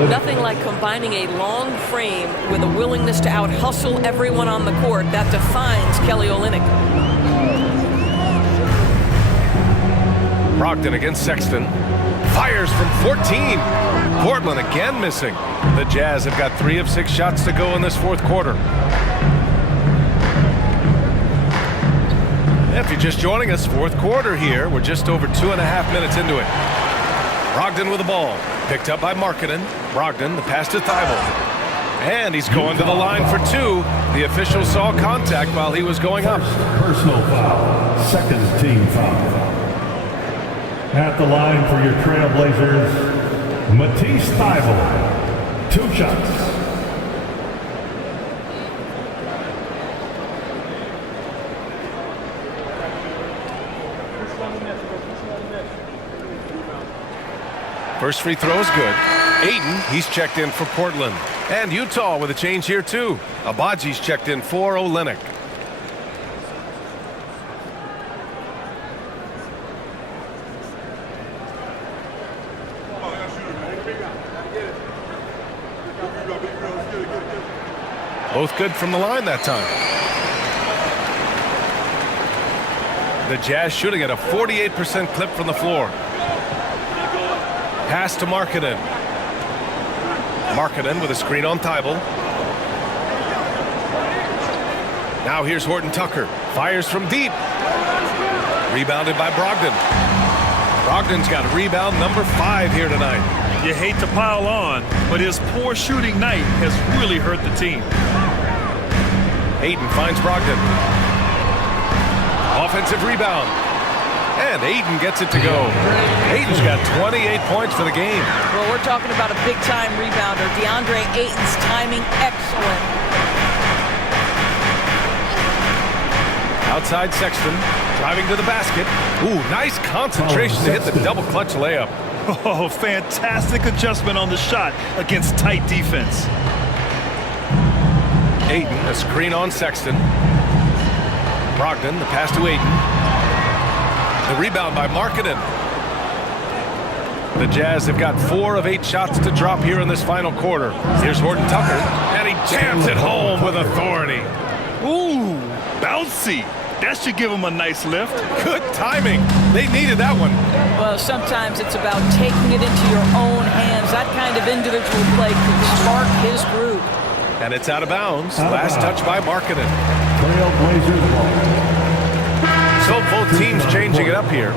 Nothing like combining a long frame with a willingness to out-hustle everyone on the court. That defines Kelly Olynyk. Brogdon against Sexton. Fires from 14. Portland again missing. The Jazz have got 3 of 6 shots to go in this fourth quarter. If you're just joining us, fourth quarter here. We're just over 2.5 minutes into it. Brogdon with the ball. Picked up by Markkanen. Brogdon, the pass to Thibault. And he's going to the line for 2. The official saw contact while he was going up. Personal foul. Second team foul. At the line for your Trailblazers, Matisse Thybulle. 2 shots. First free throw is good. Ayton, he's checked in for Portland. And Utah with a change here too. Abaji's checked in for Olynyk. Both good from the line that time. The Jazz shooting at a 48% clip from the floor. Pass to Markkanen. Markkanen with a screen on Thibault. Now here's Horton Tucker. Fires from deep. Rebounded by Brogdon. Brogdon's got rebound number 5 here tonight. You hate to pile on, but his poor shooting night has really hurt the team. Ayton finds Brogdon. Offensive rebound. And Ayton gets it to go. Ayton's got 28 points for the game. Well, we're talking about a big-time rebounder. DeAndre Ayton's timing excellent. Outside Sexton, driving to the basket. Ooh, nice concentration to hit the double clutch layup. Oh, fantastic adjustment on the shot against tight defense. Ayton, a screen on Sexton. Brogdon, the pass to Ayton. The rebound by Markkanen. The Jazz have got 4 of 8 shots to drop here in this final quarter. Here's Horton Tucker, and he jams it home with authority. Ooh, bouncy. That should give him a nice lift. Good timing. They needed that one. Well, sometimes it's about taking it into your own hands. That kind of individual play could spark his group. And it's out of bounds. Last touch by Markkanen. Trailblazers ball. So both teams changing it up here.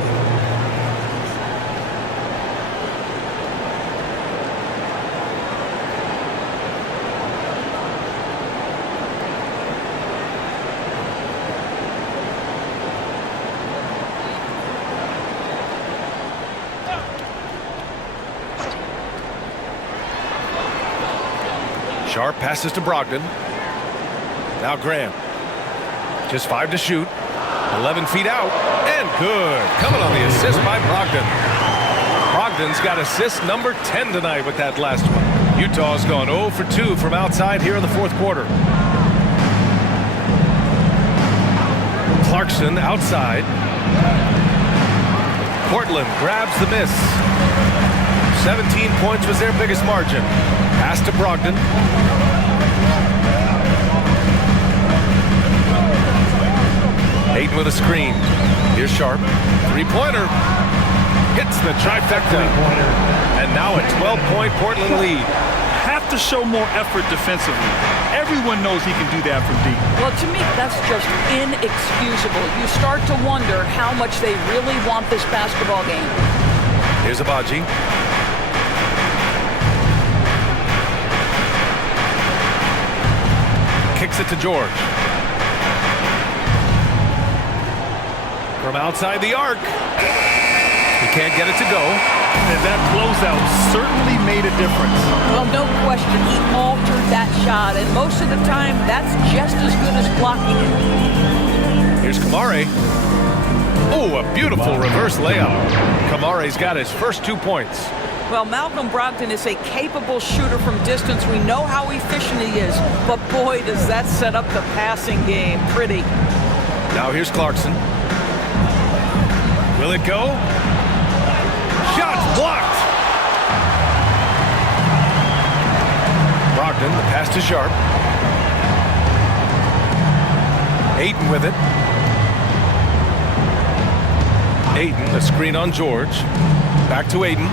Sharp passes to Brogdon. Now Graham. Just 5 to shoot. 11 feet out, and good. Coming on the assist by Brogdon. Brogdon's got assist number 10 tonight with that last one. Utah's gone 0 for 2 from outside here in the fourth quarter. Clarkson outside. Portland grabs the miss. 17 points was their biggest margin. Pass to Brogdon. Ayton with a screen. Here's Sharp. 3-pointer. Hits the trifecta. And now a 12-point Portland lead. Have to show more effort defensively. Everyone knows he can do that from deep. Well, to me, that's just inexcusable. You start to wonder how much they really want this basketball game. Here's Abaji. Kicks it to George. From outside the arc. He can't get it to go. And that closeout certainly made a difference. Well, no question. He altered that shot, and most of the time, that's just as good as blocking it. Here's Kamare. Oh, a beautiful reverse layup. Kamare's got his first 2 points. Well, Malcolm Brogdon is a capable shooter from distance. We know how efficient he is, but boy, does that set up the passing game pretty. Now here's Clarkson. Will it go? Shot blocked. Brogdon, the pass to Sharp. Ayton with it. Ayton, a screen on George. Back to Ayton.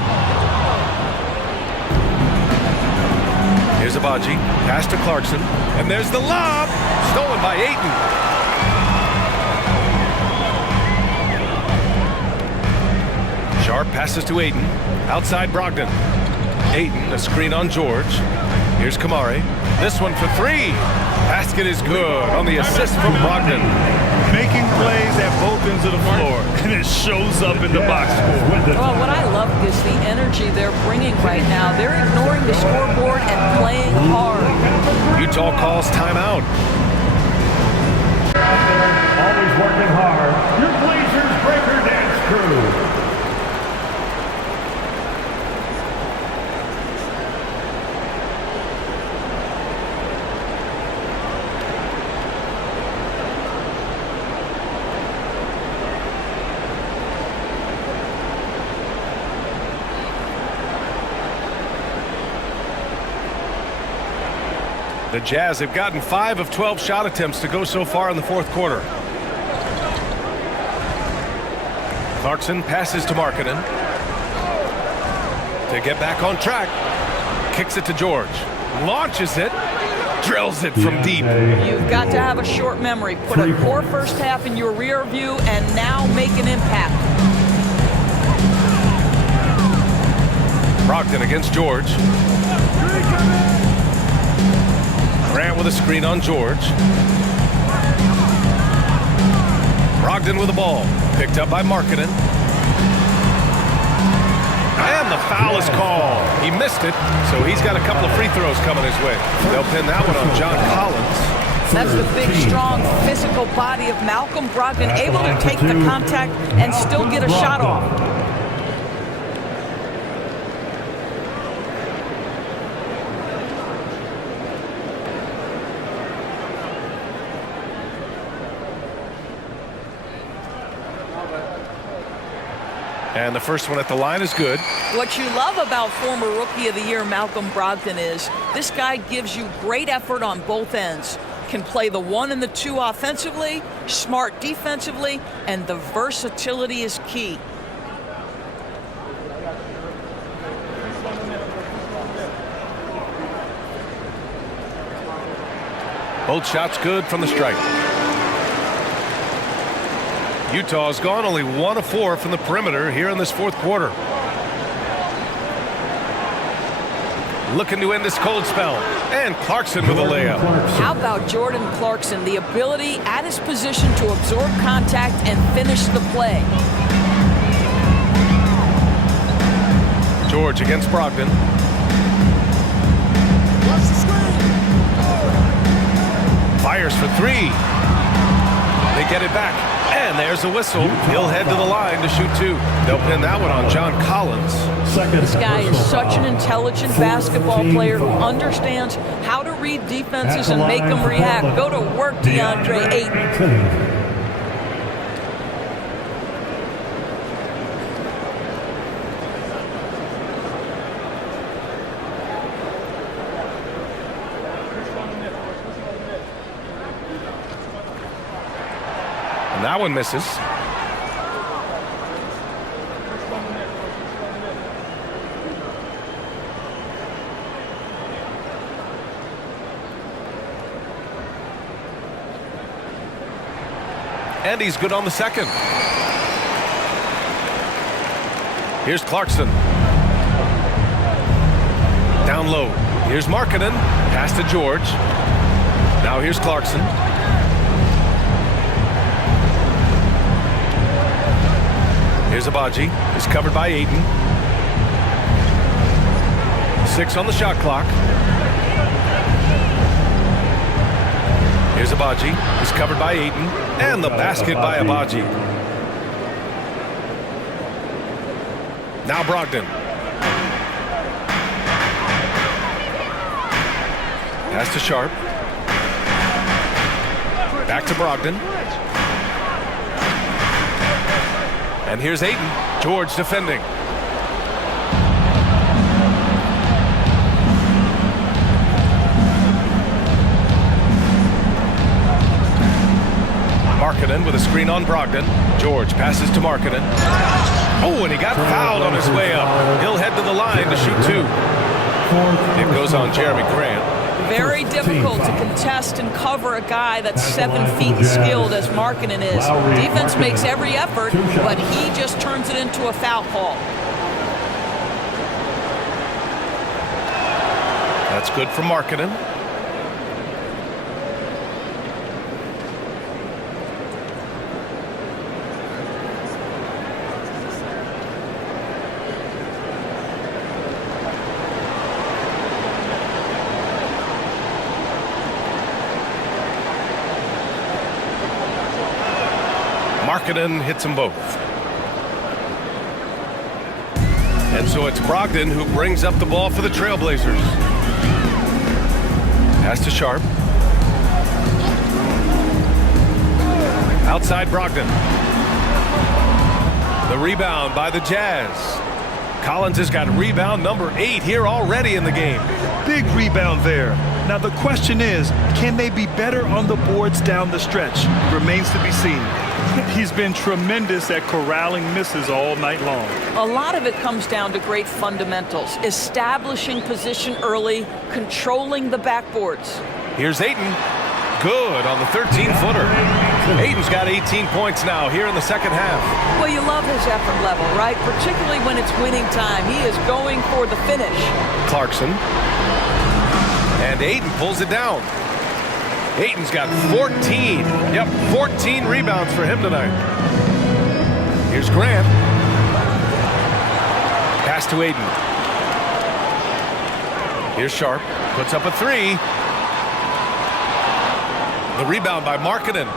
Here's Abaji. Pass to Clarkson. And there's the lob. Stolen by Ayton. Sharp passes to Ayton. Outside Brogdon. Ayton, a screen on George. Here's Kamari. This one for three. Basket is good on the assist from Brogdon. Making plays at both ends of the floor, and it shows up in the box score. Well, what I love is the energy they're bringing right now. They're ignoring the scoreboard and playing hard. Utah calls timeout. Always working hard. Your Blazers Breaker Dance Crew. The Jazz have gotten 5 of 12 shot attempts to go so far in the fourth quarter. Clarkson passes to Markkanen. To get back on track. Kicks it to George. Launches it. Drills it from deep. You've got to have a short memory. Put a poor first half in your rear view and now make an impact. Brogdon against George. Grant with a screen on George. Brogdon with the ball. Picked up by Markkanen. And the foul is called. He missed it, so he's got a couple of free throws coming his way. They'll pin that one on John Collins. That's the big, strong, physical body of Malcolm Brogdon, able to take the contact and still get a shot off. And the first one at the line is good. What you love about former Rookie of the Year Malcolm Brogdon is this guy gives you great effort on both ends. Can play the 1 and the 2 offensively, smart defensively, and the versatility is key. Both shots good from the stripe. Utah's gone only 1 of 4 from the perimeter here in this fourth quarter. Looking to end this cold spell. And Clarkson with a layup. How about Jordan Clarkson? The ability at his position to absorb contact and finish the play. George against Brogdon. Fires for 3. They get it back. And there's a whistle. He'll head to the line to shoot 2. They'll pin that one on John Collins. This guy is such an intelligent basketball player who understands how to read defenses and make them react. Go to work, DeAndre Ayton. And that one misses. And he's good on the second. Here's Clarkson. Down low. Here's Markkanen. Pass to George. Now here's Clarkson. Here's Abaji. He's covered by Ayton. 6 on the shot clock. Here's Abaji. He's covered by Ayton. And the basket by Abaji. Now Brogdon. Pass to Sharp. Back to Brogdon. And here's Ayton. George defending. Markkanen with a screen on Brogdon. George passes to Markkanen. Oh, and he got fouled on his way up. He'll head to the line to shoot 2. It goes on Jeremy Grant. Very difficult to contest and cover a guy that's 7 feet skilled as Markkanen is. Defense makes every effort, but he just turns it into a foul call. That's good for Markkanen. Markkanen hits them both. And so it's Brogdon who brings up the ball for the Trailblazers. Pass to Sharp. Outside Brogdon. The rebound by the Jazz. Collins has got rebound number 8 here already in the game. Big rebound there. Now the question is, can they be better on the boards down the stretch? Remains to be seen. He's been tremendous at corralling misses all night long. A lot of it comes down to great fundamentals. Establishing position early, controlling the backboards. Here's Ayton. Good on the 13-footer. Ayton's got 18 points now here in the second half. Well, you love his effort level, right? Particularly when it's winning time. He is going for the finish. Clarkson. And Ayton pulls it down. Ayton's got 14. Yep, 14 rebounds for him tonight. Here's Grant. Pass to Ayton. Here's Sharp. Puts up a 3. The rebound by Markkanen.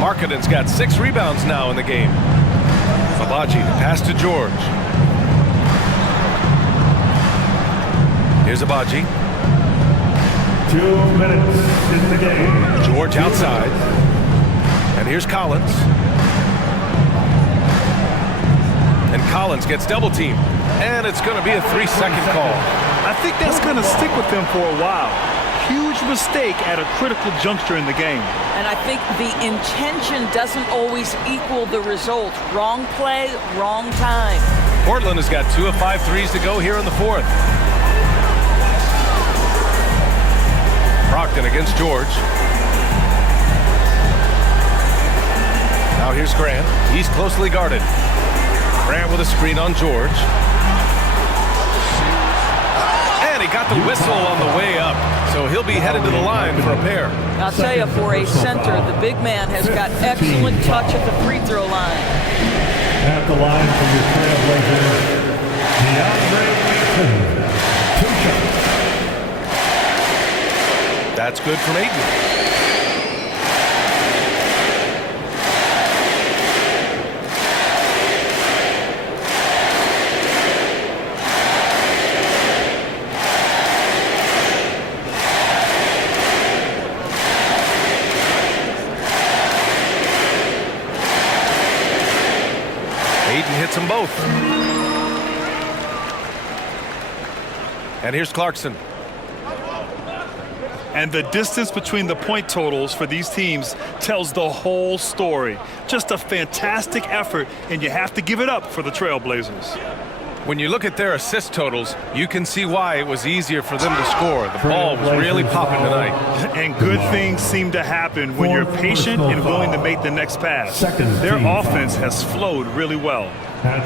Markkanen's got 6 rebounds now in the game. Abaji, pass to George. Here's Abaji. 2 minutes in the game. George outside. And here's Collins. And Collins gets double teamed. And it's going to be a 3-second call. I think that's going to stick with them for a while. Huge mistake at a critical juncture in the game. And I think the intention doesn't always equal the result. Wrong play, wrong time. Portland has got 2 of 5 threes to go here in the 4th. Brogdon against George. Now here's Grant. He's closely guarded. Grant with a screen on George. And he got the whistle on the way up. So he'll be headed to the line for a pair. I'll tell you, for a center, the big man has got excellent touch at the free throw line. At the line for your Trailblazers, DeAndre Ayton. 2 shots. That's good from Ayton. Ayton hits them both. And here's Clarkson. And the distance between the point totals for these teams tells the whole story. Just a fantastic effort, and you have to give it up for the Trailblazers. When you look at their assist totals, you can see why it was easier for them to score. The ball was really popping tonight. And good things seem to happen when you're patient and willing to make the next pass. Their offense has flowed really well.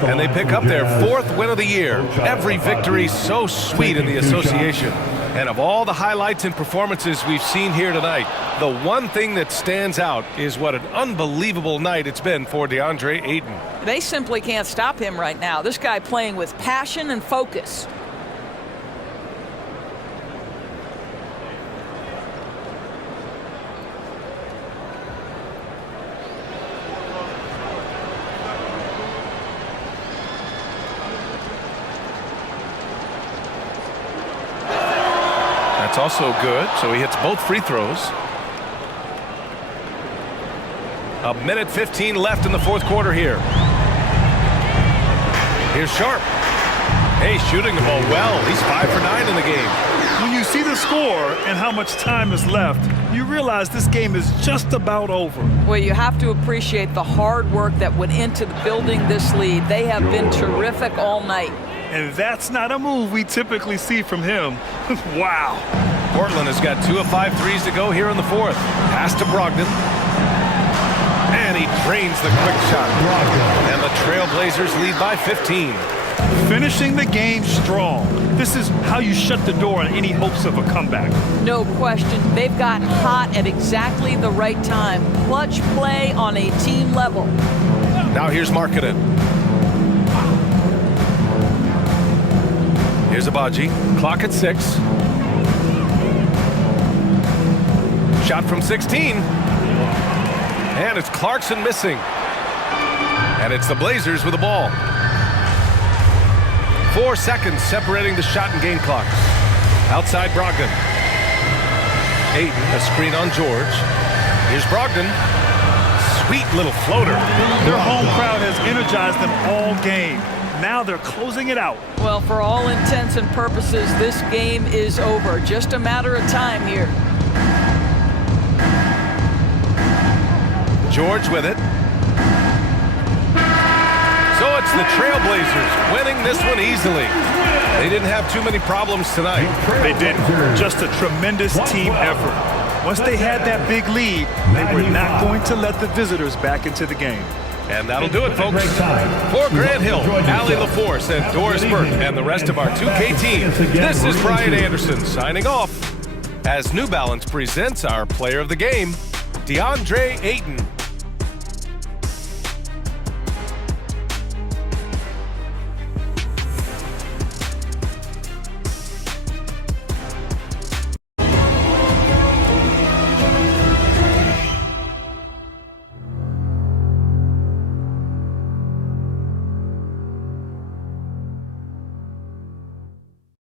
And they pick up their 4th win of the year. Every victory so sweet in the association. And of all the highlights and performances we've seen here tonight, the one thing that stands out is what an unbelievable night it's been for DeAndre Ayton. They simply can't stop him right now. This guy playing with passion and focus. That's also good, so he hits both free throws. 1:15 left in the 4th quarter here. Here's Sharp. Hey, shooting the ball well. He's 5 for 9 in the game. When you see the score and how much time is left, you realize this game is just about over. Well, you have to appreciate the hard work that went into building this lead. They have been terrific all night. And that's not a move we typically see from him. Wow. Portland has got 2 of 5 threes to go here in the fourth. Pass to Brogdon. And he drains the quick shot. And the Trailblazers lead by 15. Finishing the game strong. This is how you shut the door on any hopes of a comeback. No question. They've gotten hot at exactly the right time. Clutch play on a team level. Now here's Markkanen. Here's Abaji. Clock at 6. Shot from 16. And it's Clarkson missing. And it's the Blazers with the ball. 4 seconds separating the shot and game clock. Outside Brogdon. Ayton, a screen on George. Here's Brogdon. Sweet little floater. Their home crowd has energized them all game. Now they're closing it out. Well, for all intents and purposes, this game is over. Just a matter of time here. George with it. So it's the Trailblazers winning this one easily. They didn't have too many problems tonight. They didn't. Just a tremendous team effort. Once they had that big lead, they were not going to let the visitors back into the game. And that'll do it, folks. For Grant Hill, Allie LaForce, and Doris Burke, and the rest of our 2K team, this is Brian Anderson signing off as New Balance presents our player of the game, DeAndre Ayton.